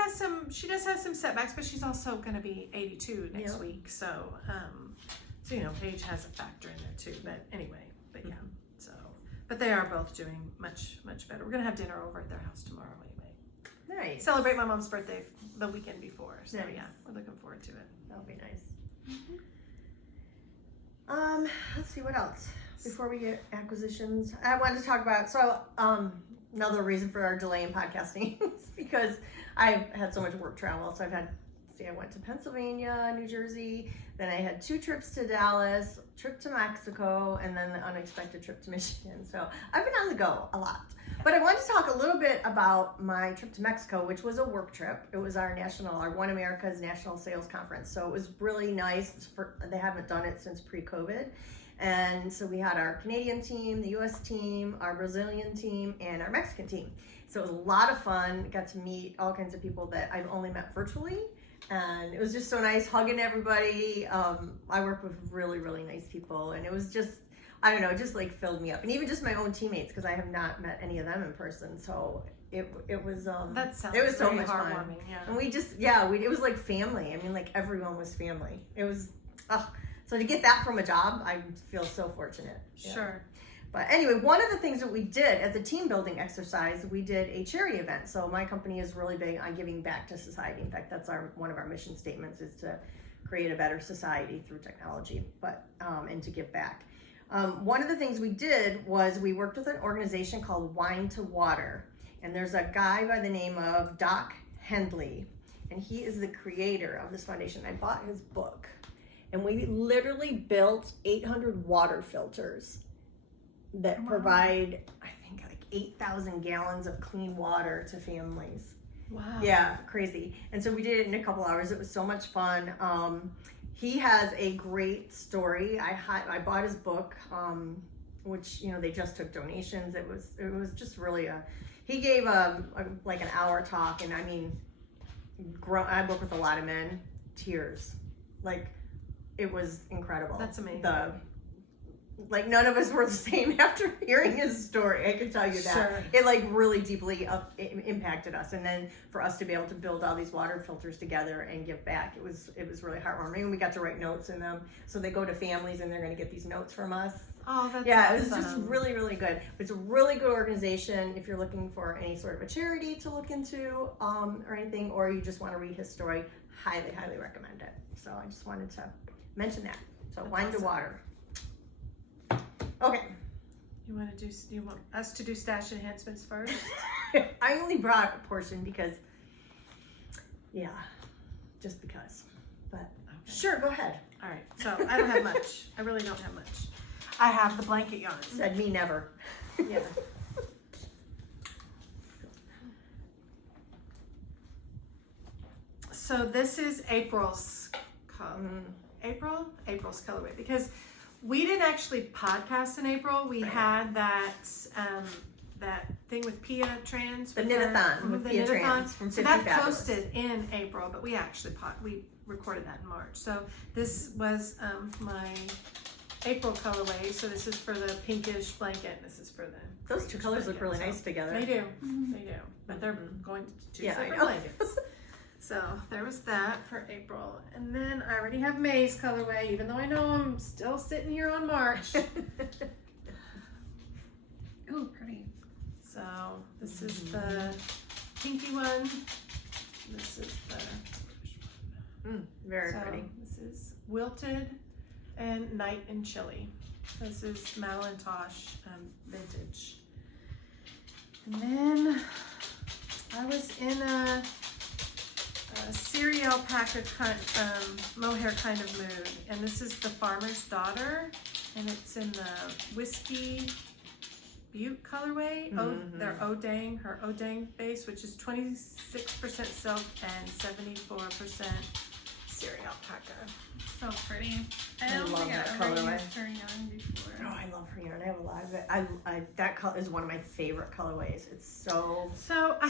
does have some setbacks, but she's also going to be 82 next week. So, you know, age has a factor in there too. But anyway, yeah. So, but they are both doing much, much better. We're going to have dinner over at their house tomorrow anyway. Nice. Celebrate my mom's birthday the weekend before. So Nice. yeah, we're looking forward to it. That'll be nice. Let's see what else before we get acquisitions. I wanted to talk about another reason for our delay in podcasting is because I've had so much work travel. So I went to Pennsylvania, New Jersey, then I had 2 trips to Dallas, trip to Mexico, and then the unexpected trip to Michigan. So I've been on the go a lot. But I wanted to talk a little bit about my trip to Mexico, which was a work trip. It was our One America's National Sales Conference. So it was really nice. They haven't done it since pre-COVID. And so we had our Canadian team, the US team, our Brazilian team, and our Mexican team. So it was a lot of fun. Got to meet all kinds of people that I've only met virtually. And it was just so nice hugging everybody. I work with really, really nice people. And it was just, I don't know, it just like filled me up. And even just my own teammates, because I have not met any of them in person. So it was, that sounds it was so very much fun. heartwarming, yeah. And we just, it was like family. I mean, like everyone was family. It was, so to get that from a job, I feel so fortunate. Yeah. Sure. But anyway, one of the things that we did as a team building exercise, we did a charity event. So my company is really big on giving back to society. In fact, that's one of our mission statements is to create a better society through technology, and to give back. One of the things we did was we worked with an organization called Wine to Water. And there's a guy by the name of Doc Hendley, and he is the creator of this foundation. I bought his book, and we literally built 800 water filters that provide, I think, like 8,000 gallons of clean water to families. Wow. Yeah, crazy. And so we did it in a couple hours. It was so much fun. He has a great story. I bought his book, which, you know, they just took donations. It was just really he gave like an hour talk, and I mean, I work with a lot of men, tears. Like, it was incredible. That's amazing. Like, none of us were the same after hearing his story. I can tell you that. Sure. It like really deeply impacted us. And then for us to be able to build all these water filters together and give back, it was really heartwarming. And we got to write notes in them. So they go to families and they're going to get these notes from us. Oh, that's yeah, awesome. It was just really, really good. It's a really good organization if you're looking for any sort of a charity to look into or anything, or you just want to read his story. Highly, highly recommend it. So I just wanted to mention that. So That's Wine awesome. to Water. Okay. You want us to do stash enhancements first? I only brought a portion because, just because. But sure, go ahead. All right. So I don't have much. I really don't have much. I have the blanket yarns. Said me never. Yeah. So this is April's colorway, because we didn't actually podcast in April. We had that thing with Pia Trans. The knit-a-thon with Pia Trans from So 50 that Fabulous. posted in April, but we actually we recorded that in March. So this was my April colorway. So this is for the pinkish blanket. This is for the Those two colors look really nice together. They do. They do. But they're going to two I separate know. blankets. So there was that for April. And then I already have May's colorway, even though I know I'm still sitting here on March. Ooh, pretty. So this is the pinky one. This is the Very pretty. This is Wilted and Night and Chili. This is Madeline Tosh vintage. And then I was in a Syria alpaca mohair kind of mood, and this is the Farmer's Daughter, and it's in the Whiskey Butte colorway. Their Odang, her Odang base, which is 26% silk and 74% Syria alpaca. So pretty. I I don't love think that I've ever colorway. used her yarn before. Oh, I love her yarn. I have a lot of it. That color is one of my favorite colorways. It's so soft.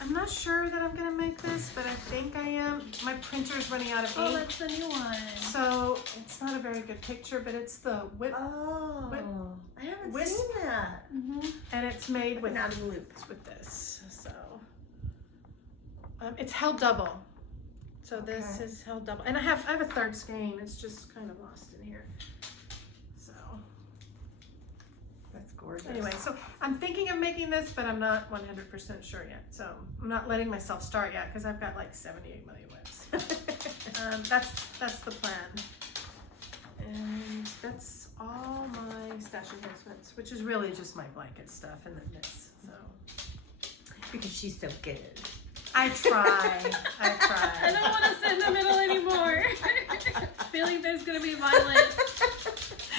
I'm not sure that I'm gonna make this, but I think I am. My printer's running out of ink. Oh, that's the new one. So it's not a very good picture, but it's the whip. Oh, I haven't seen that. And it's made with out of the loop. with this. So it's held double. So this is held double, and I have a third skein. It's just kind of lost in here. So that's gorgeous. anyway, so I'm thinking of making this, but I'm not 100% sure yet. So I'm not letting myself start yet because I've got like 78 million whips. That's the plan, and that's all my stash enhancements, which is really just my blanket stuff and the knits. So because she's so good. I try. I don't want to sit in the middle anymore. I feel like there's going to be violence.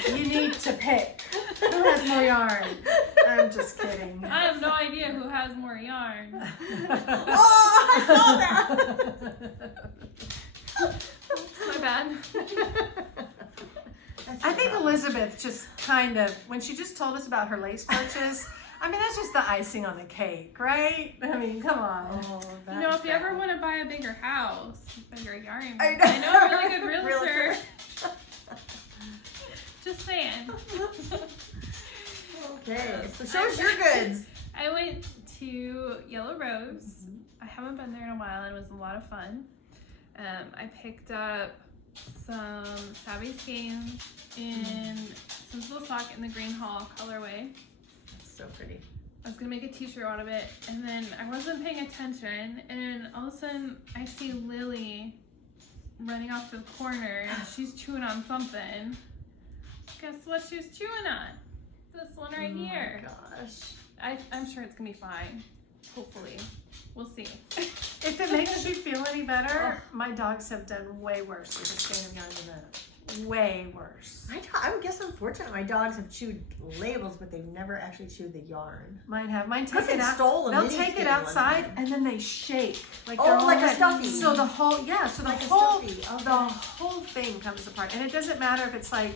You need to pick. Who has more yarn? I'm just kidding. I have no idea who has more yarn. Oh, I saw that. My bad. I think Elizabeth just kind of, when she just told us about her lace purchase, I mean, that's just the icing on the cake, right? I mean, come on. Oh, You know, if you ever want to buy a bigger house, bigger yarn, I know a really good realtor. Just saying. Okay, so show us your goods. I went to Yellow Rose. I haven't been there in a while, and it was a lot of fun. I picked up some Savvy skeins in Sensible Sock in the Green Hall colorway. So pretty. I was gonna make a t-shirt out of it, and then I wasn't paying attention, and all of a sudden I see Lily running off to the corner, and she's chewing on something. Guess what she was chewing on? This one right here. Oh my gosh. I'm sure it's gonna be fine. Hopefully. We'll see. If it makes you feel any better, my dogs have done way worse with a skein of yarn than that. Way worse. I would guess I'm fortunate. My dogs have chewed labels, but they've never actually chewed the yarn. Mine have. Mine take it out. They'll take it outside and then they shake. Like oh, like a stuffy. So the whole so the like whole okay. the whole thing comes apart. And it doesn't matter if it's like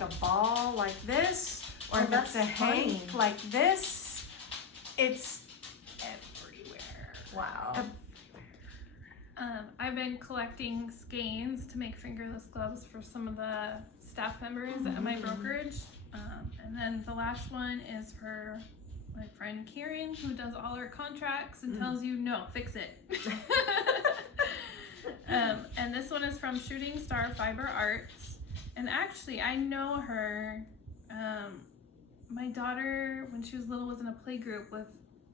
a ball like this or if it's a hank like this. It's everywhere. Wow. I've been collecting skeins to make fingerless gloves for some of the staff members at my brokerage. And then the last one is for my friend Karen, who does all our contracts and tells you, no, fix it. And this one is from Shooting Star Fiber Arts. And actually, I know her. My daughter, when she was little, was in a play group with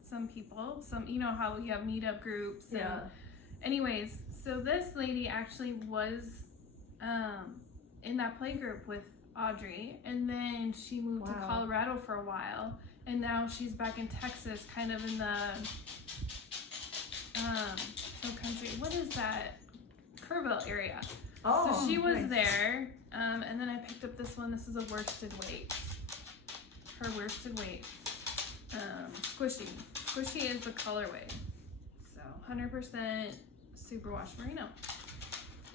some people. You know how you have meetup groups. Yeah. Anyways, so this lady actually was in that play group with Audrey, and then she moved to Colorado for a while, and now she's back in Texas, kind of in the country. What is that? Kerrville area. Oh, so she was there, and then I picked up this one. This is a worsted weight. Her worsted weight. Squishy. Squishy is the colorway. So 100% superwash merino.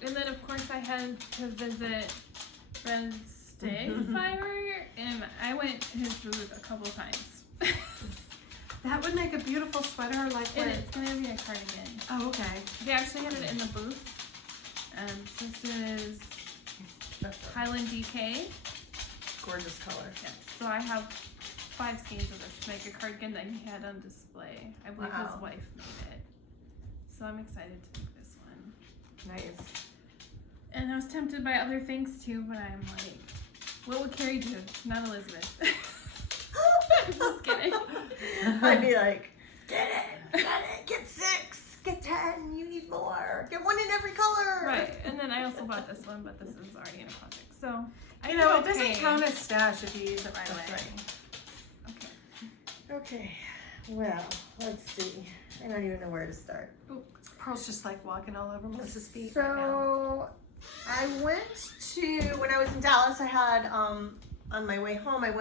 And then of course I had to visit Red Stick Fiber, and I went to his booth a couple times. That would make a beautiful sweater like And it's gonna be a cardigan. Oh, okay. They actually had it in the booth. So this is Highland DK. Gorgeous color. Yes. So I have 5 skeins of this to make a cardigan that he had on display. I believe his wife made it. So I'm excited to make this one. Nice. And I was tempted by other things too, but I'm like, what would Carrie do? Not Elizabeth. Just kidding. I'd be like, get it, get 6, get 10, you need more. Get one in every color. Right, and then I also bought this one, but this is already in a project. So, You know, it doesn't count as stash if you use it right away. Right. Okay. Okay, well, let's see. I don't even know where to start. Ooh. Pearl's just like walking all over Melissa's feet So, right now. I went to, when I was in Dallas, I had on my way home, I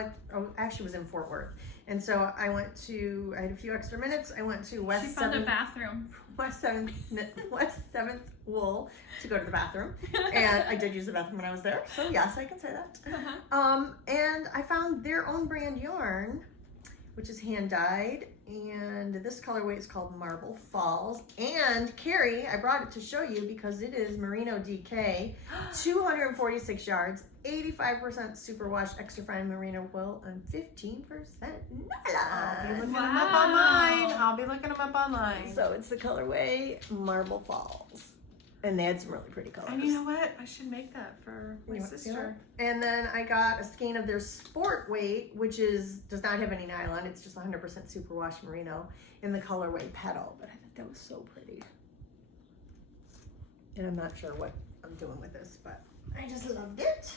actually was in Fort Worth. And so I had a few extra minutes. I went to She found a bathroom. West 7th Wool to go to the bathroom. And I did use the bathroom when I was there. So yes, I can say that. And I found their own brand yarn, which is hand dyed. And this colorway is called Marble Falls. And Carrie, I brought it to show you because it is Merino DK, 246 yards, 85% superwash extra fine merino wool, and 15% nylon. I'll be looking them up online. So it's the colorway Marble Falls. And they had some really pretty colors. And you know what? I should make that for my sister. And then I got a skein of their sport weight, which does not have any nylon. It's just 100% superwash merino in the colorway Petal. But I thought that was so pretty. And I'm not sure what I'm doing with this, but I just loved it.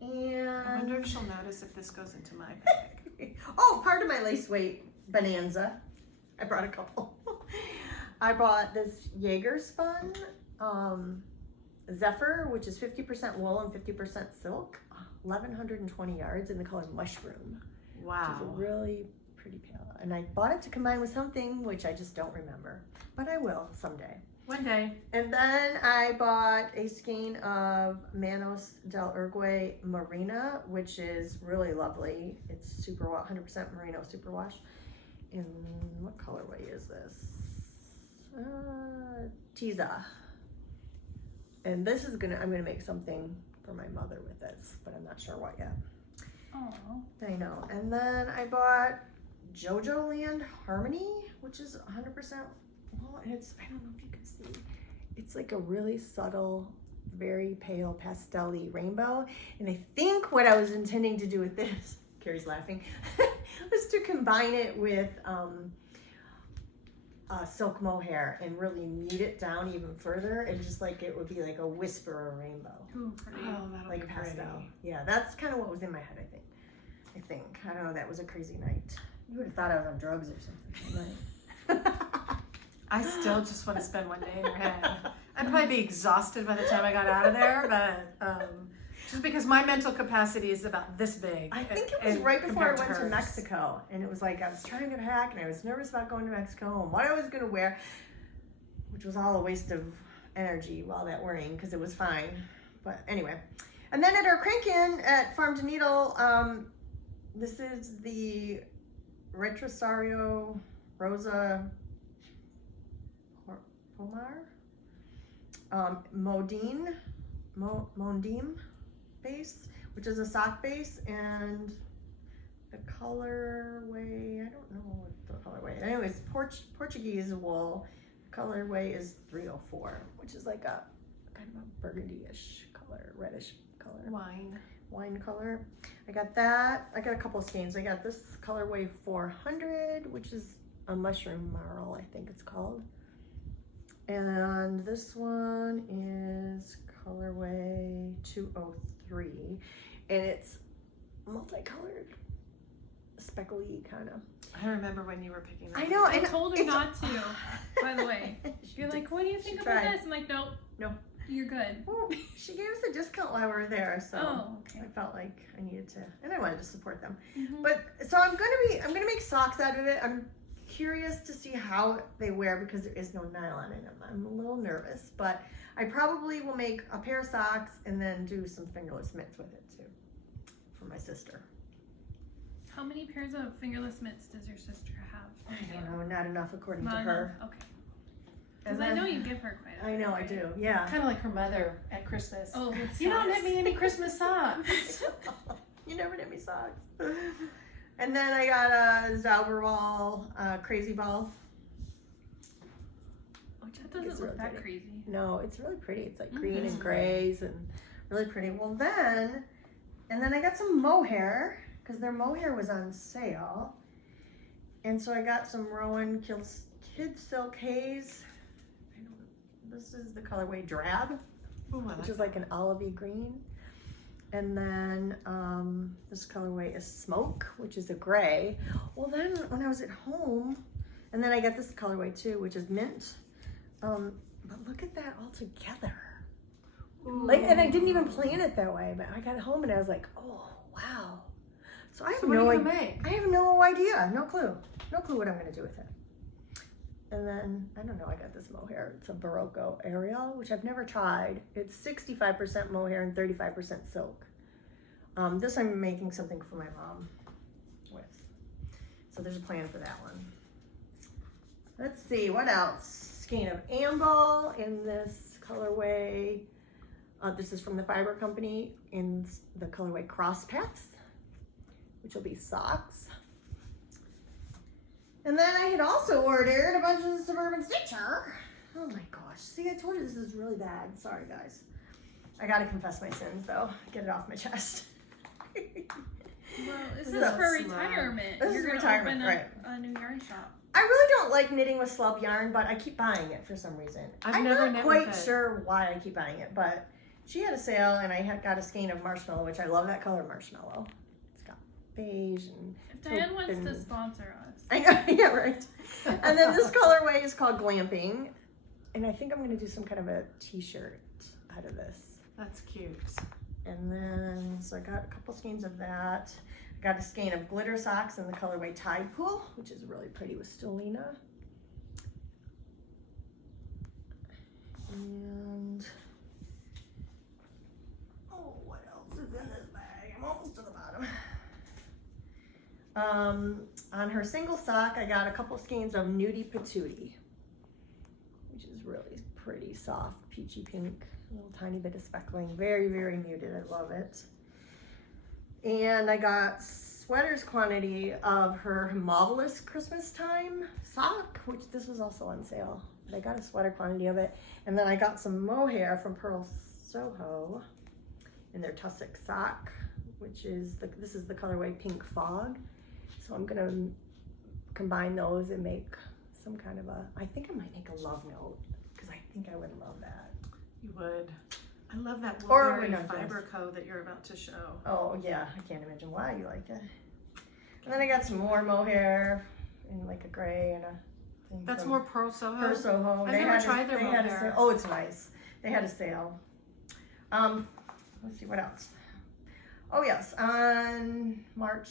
And I wonder if she'll notice if this goes into my bag. oh, part of my lace weight bonanza. I brought a couple. I bought this Jaeger spun Zephyr, which is 50% wool and 50% silk, 1,120 yards in the color Mushroom. Wow. Which is really pretty pale. And I bought it to combine with something which I just don't remember, but I will someday. One day. And then I bought a skein of Manos del Uruguay Marina, which is really lovely. It's 100% merino superwash. And what colorway is this? Tiza. And this is I'm gonna make something for my mother with this, but I'm not sure what yet. Oh. I know. And then I bought Jojo Land Harmony, which is 100%. Well, I don't know if you can see. It's like a really subtle, very pale pastel-y rainbow. And I think what I was intending to do with this, Carrie's laughing, was to combine it with silk mohair and really mute it down even further, and just like it would be like a whisper of rainbow. Ooh, pretty. Oh, that'll like be pastel. pretty. Yeah, that's kind of what was in my head, I think. I don't know, that was a crazy night. You would have thought I was on drugs or something. I still just want to spend one day in your head. I'd probably be exhausted by the time I got out of there, but just because my mental capacity is about this big. I think it was right before I went to Mexico, and it was like I was trying to pack, and I was nervous about going to Mexico and what I was going to wear, which was all a waste of energy while that worrying because it was fine. But anyway, and then at our crank-in at Farm to Needle, this is the Retrosario Rosa Pomar Mondim base, which is a sock base, and the colorway, I don't know what the colorway, anyways, Portuguese wool, colorway is 304, which is like a kind of a burgundy-ish color, reddish color. Wine color. I got that. I got a couple of skeins. I got this colorway 400, which is a mushroom marl, I think it's called. And this one is colorway 203, and it's multicolored, speckly kind of. I remember when you were picking that. I know. I told her not to, by the way. You're like, what do you think about this? I'm like, nope. No. You're good. Well, she gave us a discount while we were there, so okay. I felt like I needed to, and I wanted to support them. Mm-hmm. But so I'm gonna make socks out of it. I'm curious to see how they wear because there is no nylon in them. I'm a little nervous, but I probably will make a pair of socks and then do some fingerless mitts with it too for my sister. How many pairs of fingerless mitts does your sister have? I don't know, not enough according Not to her. enough? Okay. Because I know you give her quite a bit. I know, I do, yeah. Kind of like her mother at Christmas. Oh, with You don't socks. knit me any Christmas socks. You never knit me socks. And then I got a Zauberball Crazy Ball. That doesn't look that crazy. No, it's really pretty. It's like green and grays and really pretty. Well then, and then I got some mohair because their mohair was on sale. And so I got some Rowan Kid Silk Haze. This is the colorway Drab, which is like an olivey green. And then this colorway is Smoke, which is a gray. Well then, when I was at home, and then I got this colorway too, which is Mint. But look at that all together. Like, and I didn't even plan it that way, but I got home and I was like, oh, wow. So I have So what are no you gonna idea. make? I have no idea. No clue. No clue what I'm going to do with it. And then, I don't know, I got this mohair. It's a Barocco Ariel, which I've never tried. It's 65% mohair and 35% silk. This I'm making something for my mom with. So there's a plan for that one. Let's see, what else? Skein of Amble in this colorway. This is from the Fiber Company in the colorway Cross Paths, which will be socks. And then I had also ordered a bunch of Suburban Stitcher. Oh my gosh. See, I told you this is really bad. Sorry, guys. I gotta confess my sins, though. Get it off my chest. Well, this is So for retirement. This is You're gonna retirement, open right. a new yarn shop. I really don't like knitting with slub yarn, but I keep buying it for some reason. I've I'm never not knit quite with it. sure why I keep buying it, but she had a sale and I had got a skein of marshmallow, which I love that color marshmallow. It's got beige and If Diane wants and- to sponsor us. I know, yeah, right. And then this colorway is called Glamping, and I think I'm gonna do some kind of a t-shirt out of this. That's cute. And then, so I got a couple skeins of that. I got a skein of glitter socks in the colorway Tide Pool, which is really pretty with Stellina. And, oh, what else is in this bag? I'm almost to the bottom. On her single sock, I got a couple skeins of Nudie Patootie, which is really pretty soft, peachy pink, a little tiny bit of speckling, very, very muted. I love it. And I got sweaters quantity of her Marvelous Christmas Time sock, which this was also on sale. But I got a sweater quantity of it. And then I got some mohair from Pearl Soho in their tussock sock, which is, this is the colorway Pink Fog. So I'm gonna combine those and make some kind of a, I think I might make a love note, because I think I would love that. You would. I love that Or Woolberry no, fiber coat that you're about to show. Oh yeah, I can't imagine why you like it. And then I got some more mohair in like a gray and a thing. That's from more Pearl Soho. Pearl Soho. I've never tried their they had a mohair. sale. Oh, it's nice. They had a sale. Let's see what else. Oh yes, on March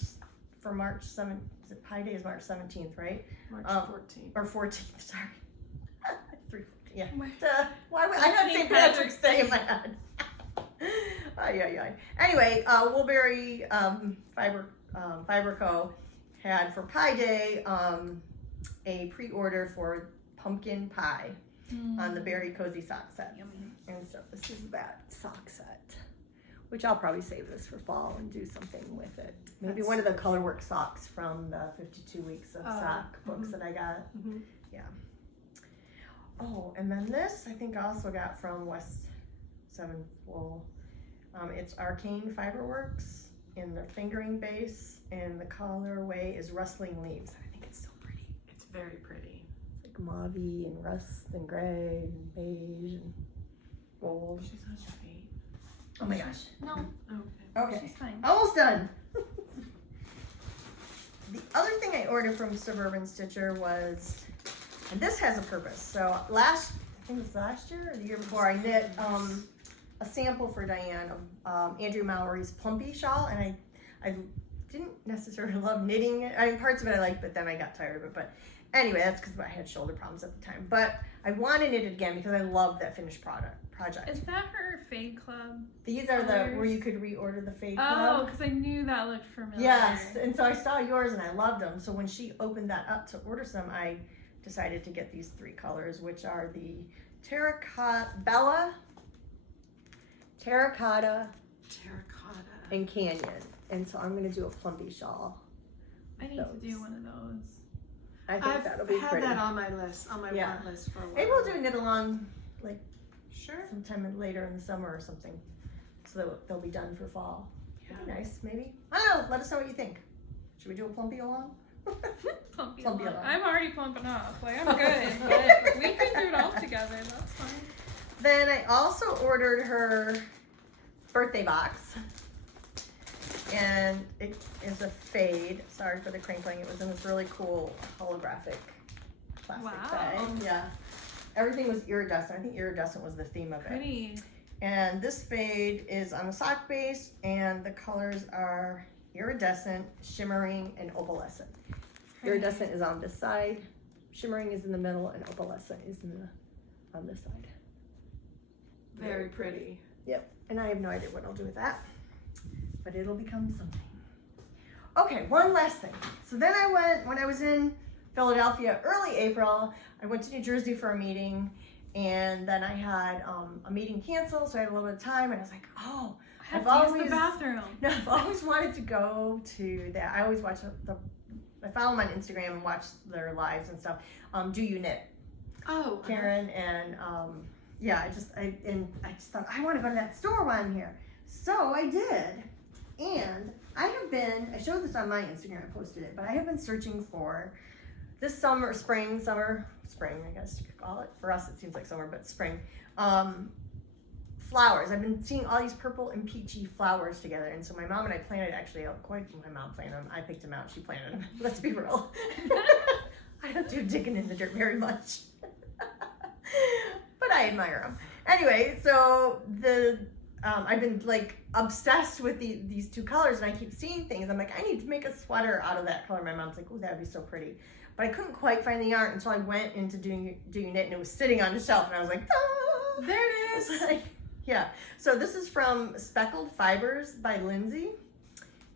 7th. Is it Pi Day is March 17th, right? March 14th. Or 14th. Sorry. 3/14. Yeah. Why- Why would I had St. Patrick's Day in my head? Anyway, Woolberry Fiber Co. had for Pie Day a pre-order for pumpkin pie on the Berry Cozy sock set. Yummy. And so this is that sock set, which I'll probably save this for fall and do something with it. Maybe That's one of the colorwork socks from the 52 Weeks of Sock books that I got. Mm-hmm. Yeah. Oh, and then this I think I also got from West 7th Wool. It's Arcane Fiberworks in the fingering base, and the colorway is Rustling Leaves. I think it's so pretty. It's very pretty. It's like mauve-y and rust and gray and beige and gold. She's on your feet. Oh my gosh. No, Okay. she's fine. Almost done. The other thing I ordered from Suburban Stitcher was, and this has a purpose. So I think it was last year or the year before, I knit a sample for Diane of Andrew Mallory's Plumpy shawl, and I didn't necessarily love knitting it. I mean, parts of it I liked, but then I got tired of it. But anyway, that's because I had shoulder problems at the time. But I wanted it again because I love that finished project. Is that her Fade Club? These are the colors? where you could reorder the Fade Oh, Club. because I knew that looked familiar. Yes, and so I saw yours and I loved them. So when she opened that up to order some, I decided to get these three colors, which are the Terracotta, Terracotta. and Canyon. And so I'm going to do a plumpy shawl. I need to do one of those. I think I've that'll be had pretty. that on my list, on my Yeah. want list for a while. Maybe we'll do a knit along like Sure. sometime later in the summer or something, so that they'll be done for fall. Yeah. That'd be nice, maybe. I don't know. Let us know what you think. Should we do a plumpy along? Plumpy Plumpy along. along. I'm already plumping up. Like, I'm good. But we can do it all together. That's fine. Then I also ordered her birthday box, and it is a fade. Sorry for the crinkling. It was in this really cool holographic plastic Wow. bag. Yeah, everything was iridescent. I think iridescent was the theme of it. Pretty. And this fade is on a sock base, and the colors are iridescent, shimmering, and opalescent. Iridescent is on this side, shimmering is in the middle, and opalescent is on this side. Very pretty. Yep, and I have no idea what I'll do with that, but it'll become something. Okay, one last thing. So then when I was in Philadelphia early April, I went to New Jersey for a meeting, and then I had a meeting canceled, so I had a little bit of time, and I was like, oh, I have to use the bathroom. No, I've always wanted to go to that. I always watch I follow them on Instagram and watch their lives and stuff. Do You Knit? Oh, Karen and yeah, I just thought I want to go to that store while I'm here. So I did. And I showed this on my Instagram, I posted it, but I have been searching for this spring, I guess you could call it. For us, it seems like summer, but spring. Flowers. I've been seeing all these purple and peachy flowers together. And so my mom and I planted, actually, my mom planted them. I picked them out. She planted them. Let's be real. I don't do digging in the dirt very much. But I admire them. Anyway, so I've been like obsessed with these two colors, and I keep seeing things. I'm like, I need to make a sweater out of that color. My mom's like, oh, that would be so pretty. But I couldn't quite find the yarn until I went into Do You Knit, and it was sitting on the shelf, and I was like, ah! there it is. Like, yeah. So this is from Speckled Fibers by Lindsay,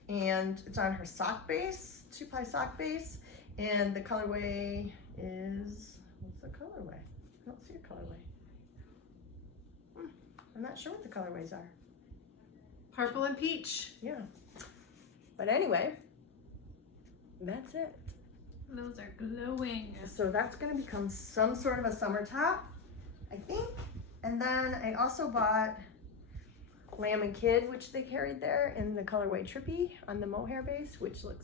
and it's on her sock base, 2-ply sock base, and the colorway is, what's the colorway? I don't see a colorway. I'm not sure what the colorways are. Purple and peach. Yeah. But anyway, that's it. Those are glowing. So that's going to become some sort of a summer top, I think. And then I also bought Lamb and Kid, which they carried there in the colorway Trippy on the mohair base, which would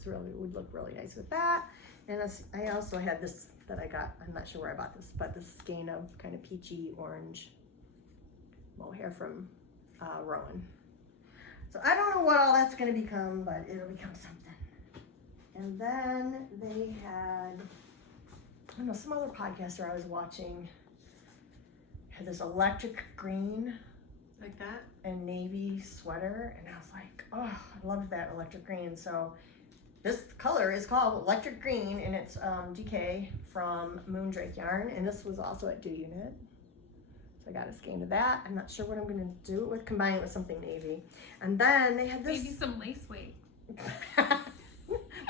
look really nice with that. And I also had this that I got, I'm not sure where I bought this, but this skein of kind of peachy orange mohair from Rowan. So I don't know what all that's going to become, but it'll become something. And then they had, I don't know, some other podcaster I was watching had this electric green Like that? and navy sweater, and I was like, oh, I love that electric green. So this color is called electric green, and it's DK from Moondrake Yarn, and this was also at Do You Knit. So I got a skein of that. I'm not sure what I'm going to do it with, combine it with something navy. And then they had this. Maybe some lace weight.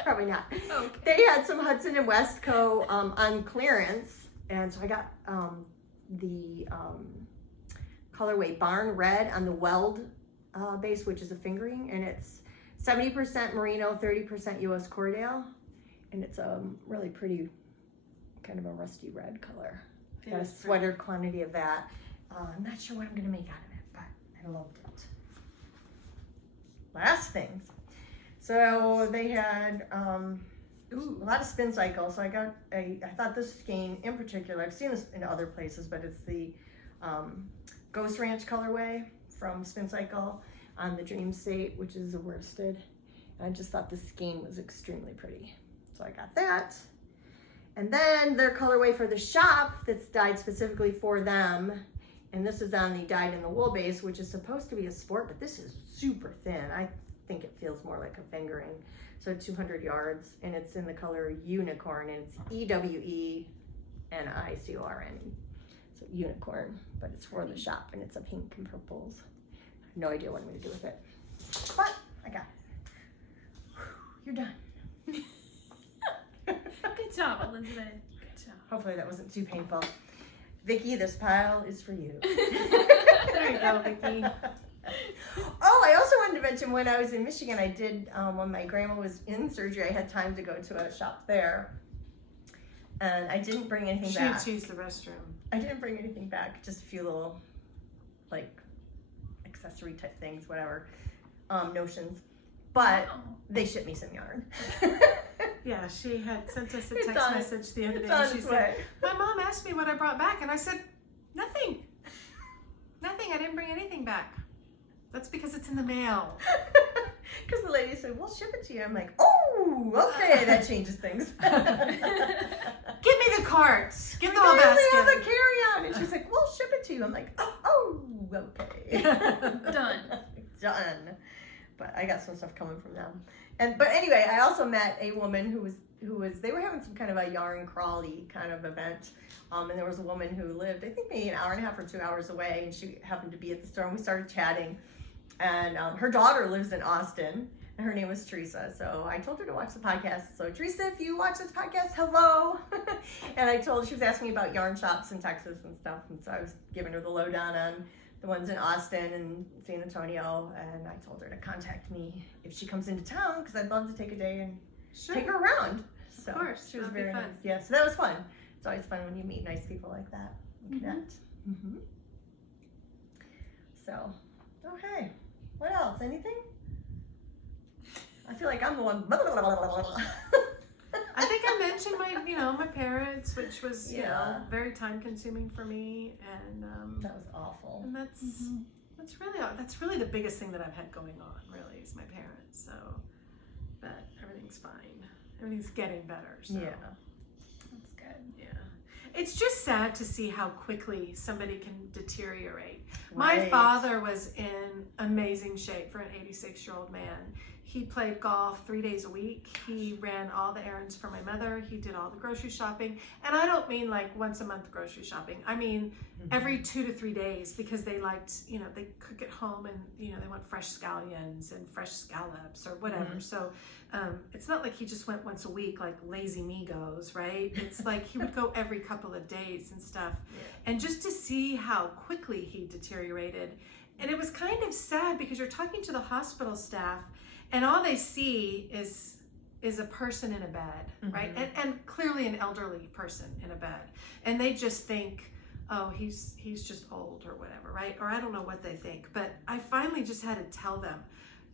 Probably not. Okay. They had some Hudson and Westco on clearance, and so I got the colorway Barn Red on the weld base, which is a fingering, and it's 70% merino, 30% US Cordale, and it's a really pretty kind of a rusty red color. I got a sweater quantity of that. I'm not sure what I'm going to make out of it, but I loved it. Last things. So they had a lot of spin cycles. So I thought this skein in particular, I've seen this in other places, but it's the Ghost Ranch colorway from Spin Cycle on the Dream State, which is a worsted. And I just thought the skein was extremely pretty. So I got that. And then their colorway for the shop that's dyed specifically for them. And this is on the dyed in the wool base, which is supposed to be a sport, but this is super thin. I think it feels more like a fingering. So 200 yards, and it's in the color Unicorn, and it's EWENICORN. So unicorn, but it's for the shop, and it's a pink and purples. I have no idea what I'm going to do with it, but I got it. You're done. Good job, Elizabeth. Good job. Hopefully that wasn't too painful. Vicki, this pile is for you. There you go, Vicki. Oh, I also wanted to mention when I was in Michigan, I did, when my grandma was in surgery, I had time to go to a shop there. And I didn't bring anything back. She'd choose the restroom. I didn't bring anything back, just a few little, like, accessory type things, whatever, notions. But they shipped me some yarn. Yeah, she had sent us a It's text on- message the other day. It's on She its said, way. my mom asked me what I brought back, and I said, nothing. Nothing, I didn't bring anything back. That's because it's in the mail. Because the lady said, we'll ship it to you. I'm like, oh, okay, that changes things. Give me the carts. Get the I whole only have a basket. carry-on. And she's like, we'll ship it to you. I'm like, oh, okay. Exactly. Done. Done. But I got some stuff coming from them. But anyway, I also met a woman who was they were having some kind of a yarn crawly kind of event. And there was a woman who lived, I think maybe an hour and a half or 2 hours away, and she happened to be at the store, and we started chatting. And her daughter lives in Austin, and her name was Teresa. So I told her to watch the podcast. So Teresa, if you watch this podcast, hello. And I told her, she was asking me about yarn shops in Texas and stuff. And so I was giving her the lowdown on the ones in Austin and San Antonio. And I told her to contact me if she comes into town, because I'd love to take a day and take her around. So Of course, she was that'd be very fun. nice. Yeah, so that was fun. It's always fun when you meet nice people like that and connect. Mm-hmm. So, okay. What else? Anything? I feel like I'm the one. I think I mentioned my parents, which was Yeah. very time consuming for me, and That was awful. and that's really the biggest thing that I've had going on. Really, is my parents. So, but everything's fine. Everything's getting better. So. Yeah. That's good. Yeah. It's just sad to see how quickly somebody can deteriorate. My Right. father was in amazing shape for an 86-year-old man. He played golf 3 days a week. He ran all the errands for my mother. He did all the grocery shopping. And I don't mean like once a month grocery shopping. I mean every 2 to 3 days, because they liked, they cook at home, and, they want fresh scallions and fresh scallops or whatever. So it's not like he just went once a week like Lazy Me goes, right? It's like he would go every couple of days and stuff. Yeah. And just to see how quickly he deteriorated. And it was kind of sad, because you're talking to the hospital staff, and all they see is a person in a bed, right? And clearly an elderly person in a bed. And they just think, oh, he's just old or whatever, right? Or I don't know what they think. But I finally just had to tell them,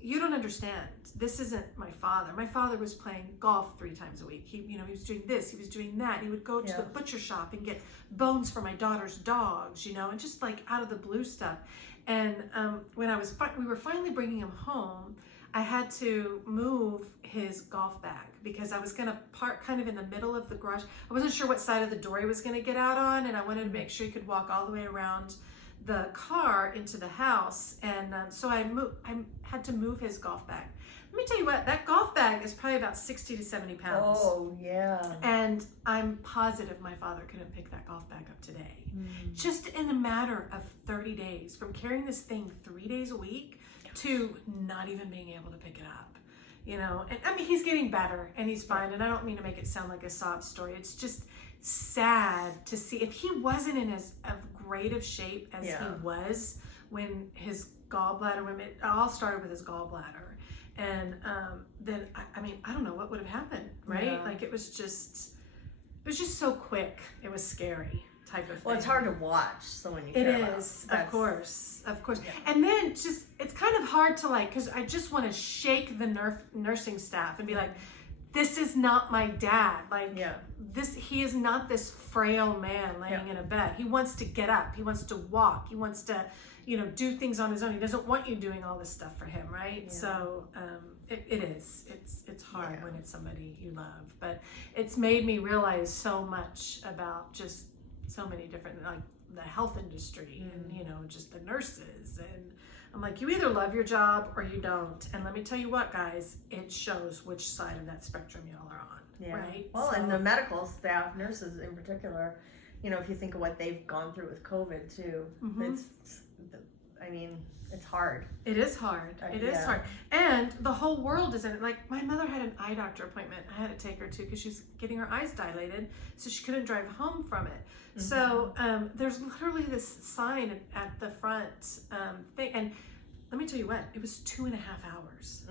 you don't understand. This isn't my father. My father was playing golf 3 times a week. He was doing this, he was doing that. He would go to the butcher shop and get bones for my daughter's dogs, and just like out of the blue stuff. And when we were finally bringing him home, I had to move his golf bag, because I was going to park kind of in the middle of the garage. I wasn't sure what side of the door he was going to get out on, and I wanted to make sure he could walk all the way around the car into the house. And so I had to move his golf bag. Let me tell you what, that golf bag is probably about 60 to 70 pounds. Oh, yeah. And I'm positive my father couldn't pick that golf bag up today. Just in a matter of 30 days, from carrying this thing 3 days a week to not even being able to pick it up. And I mean, he's getting better and he's fine. And I don't mean to make it sound like a sob story. It's just sad to see, if he wasn't in as great of shape as he was when his gallbladder went, it all started with his gallbladder. And then, I don't know what would have happened, right? Yeah. Like it was just so quick. It was scary type of thing. Well, it's hard to watch someone you It care is, about. of course. Yeah. And then it's kind of hard to because I just want to shake the nursing staff and be like, this is not my dad. He is not this frail man laying in a bed. He wants to get up. He wants to walk. He wants to, do things on his own. He doesn't want you doing all this stuff for him, right? Yeah. So it is. It's hard when it's somebody you love. But it's made me realize so much about just so many different, the health industry and, just the nurses. And I'm like, you either love your job or you don't. And let me tell you what, guys, it shows which side of that spectrum y'all are on, right? Well, and the medical staff, nurses in particular, if you think of what they've gone through with COVID too, it's hard. It is hard. It is hard. And the whole world is in it. Like, my mother had an eye doctor appointment. I had to take her to, because she's getting her eyes dilated, so she couldn't drive home from it. So there's literally this sign at the front thing. And let me tell you what, it was 2.5 hours.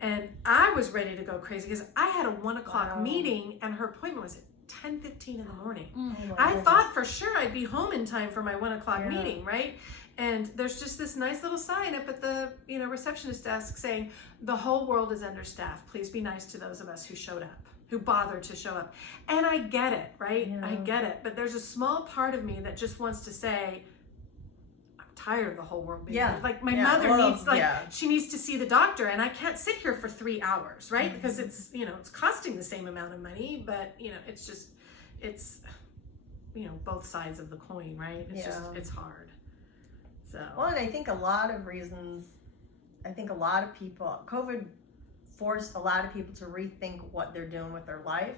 And I was ready to go crazy, because I had a 1 o'clock meeting, and her appointment was at 10:15 in the morning. I thought for sure I'd be home in time for my 1 o'clock meeting, right? And there's just this nice little sign up at the receptionist desk saying, the whole world is understaffed. Please be nice to those of us who showed up, who bothered to show up. And I get it, right? Yeah. I get it. But there's a small part of me that just wants to say, I'm tired of the whole world being like my mother needs, she needs to see the doctor, and I can't sit here for 3 hours, right? Because it's, it's costing the same amount of money, but it's just, it's, both sides of the coin, right? It's just, it's hard. So. Well, and I think a lot of reasons, COVID forced a lot of people to rethink what they're doing with their life.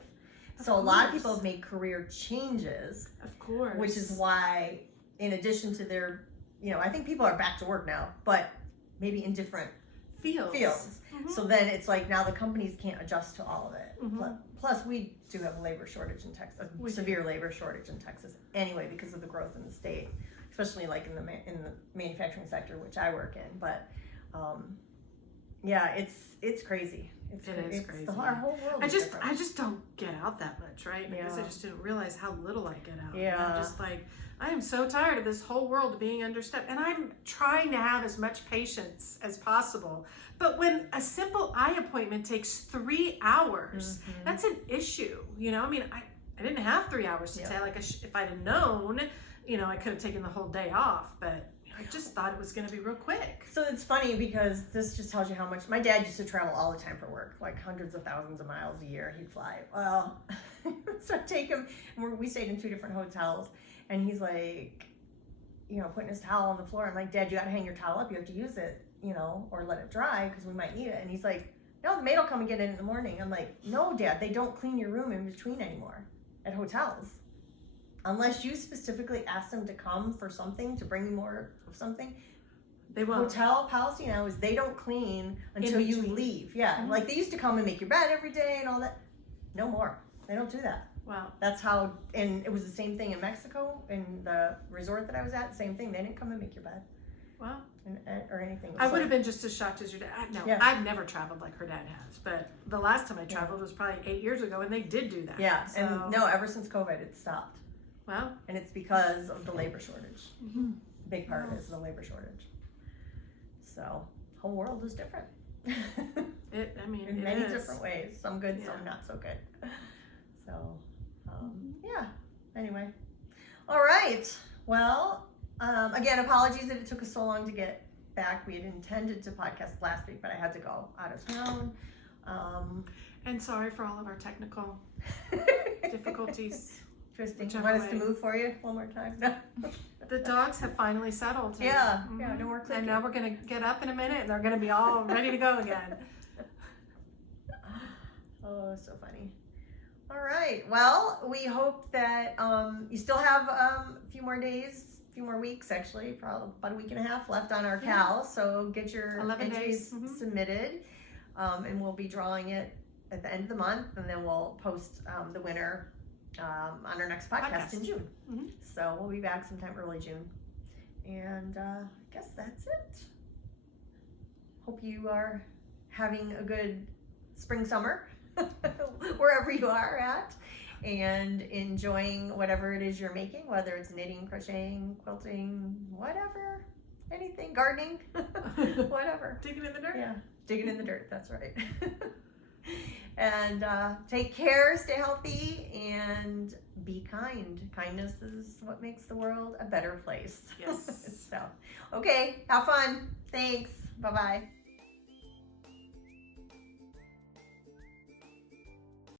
So a lot of people have made career changes. Of course. Which is why, in addition to their, I think people are back to work now, but maybe in different fields. Mm-hmm. So then it's like now the companies can't adjust to all of it. Mm-hmm. Plus, we do have a labor shortage in Texas, severe labor shortage in Texas anyway, because of the growth in the state, especially like in the manufacturing sector, which I work in. But yeah, it's crazy. It's crazy. Our whole world. I is just different. don't get out that much, right? Because I just didn't realize how little I get out. Yeah. And I'm just like, I am so tired of this whole world being understepped, and I'm trying to have as much patience as possible. But when a simple eye appointment takes 3 hours, that's an issue. I mean, I didn't have 3 hours to take. Like, if I'd have known, I could have taken the whole day off. But I just thought it was going to be real quick. So it's funny because this just tells you how much my dad used to travel all the time for work, like hundreds of thousands of miles a year. He'd fly. Well, so I take him, and we stayed in 2 different hotels, and he's like, putting his towel on the floor. I'm like, Dad, you got to hang your towel up. You have to use it, or let it dry because we might need it. And he's like, no, the maid will come and get it in the morning. I'm like, no, Dad, they don't clean your room in between anymore at hotels. Unless you specifically ask them to come for something, to bring you more of something. They won't. Hotel policy now is they don't clean until you leave. Yeah, like they used to come and make your bed every day and all that. No more. They don't do that. Wow. That's how, and it was the same thing in Mexico, in the resort that I was at, same thing. They didn't come and make your bed. Wow. Or anything. I would have been just as shocked as your dad. I've never traveled like her dad has, but the last time I traveled was probably 8 years ago, and they did do that. Yeah, so. and no, ever since COVID, it stopped. Wow. And it's because of the labor shortage. Big part of it is the labor shortage. So, whole world is different. In many different ways. Some good, some not so good. So, yeah. Anyway. All right. Well, again, apologies that it took us so long to get back. We had intended to podcast last week, but I had to go out of town. And sorry for all of our technical difficulties. Tristan, you want us to move for you one more time? No. The dogs have finally settled. Yeah, no more clicking. And now we're going to get up in a minute, and they're going to be all ready to go again. Oh, so funny. All right. Well, we hope that you still have a few more days, a few more weeks, actually, probably about a week and a half left on our cal. So get your 11 entries days. submitted, and we'll be drawing it at the end of the month, and then we'll post the winner on our next podcast in June. So we'll be back sometime early June. And I guess that's it. Hope you are having a good spring, summer, wherever you are at, and enjoying whatever it is you're making, whether it's knitting, crocheting, quilting, whatever, anything, gardening, whatever. Digging in the dirt? Yeah, digging in the dirt, that's right. And take care, stay healthy, and be kind. Kindness is what makes the world a better place. Yes. So, okay, have fun. Thanks. Bye-bye.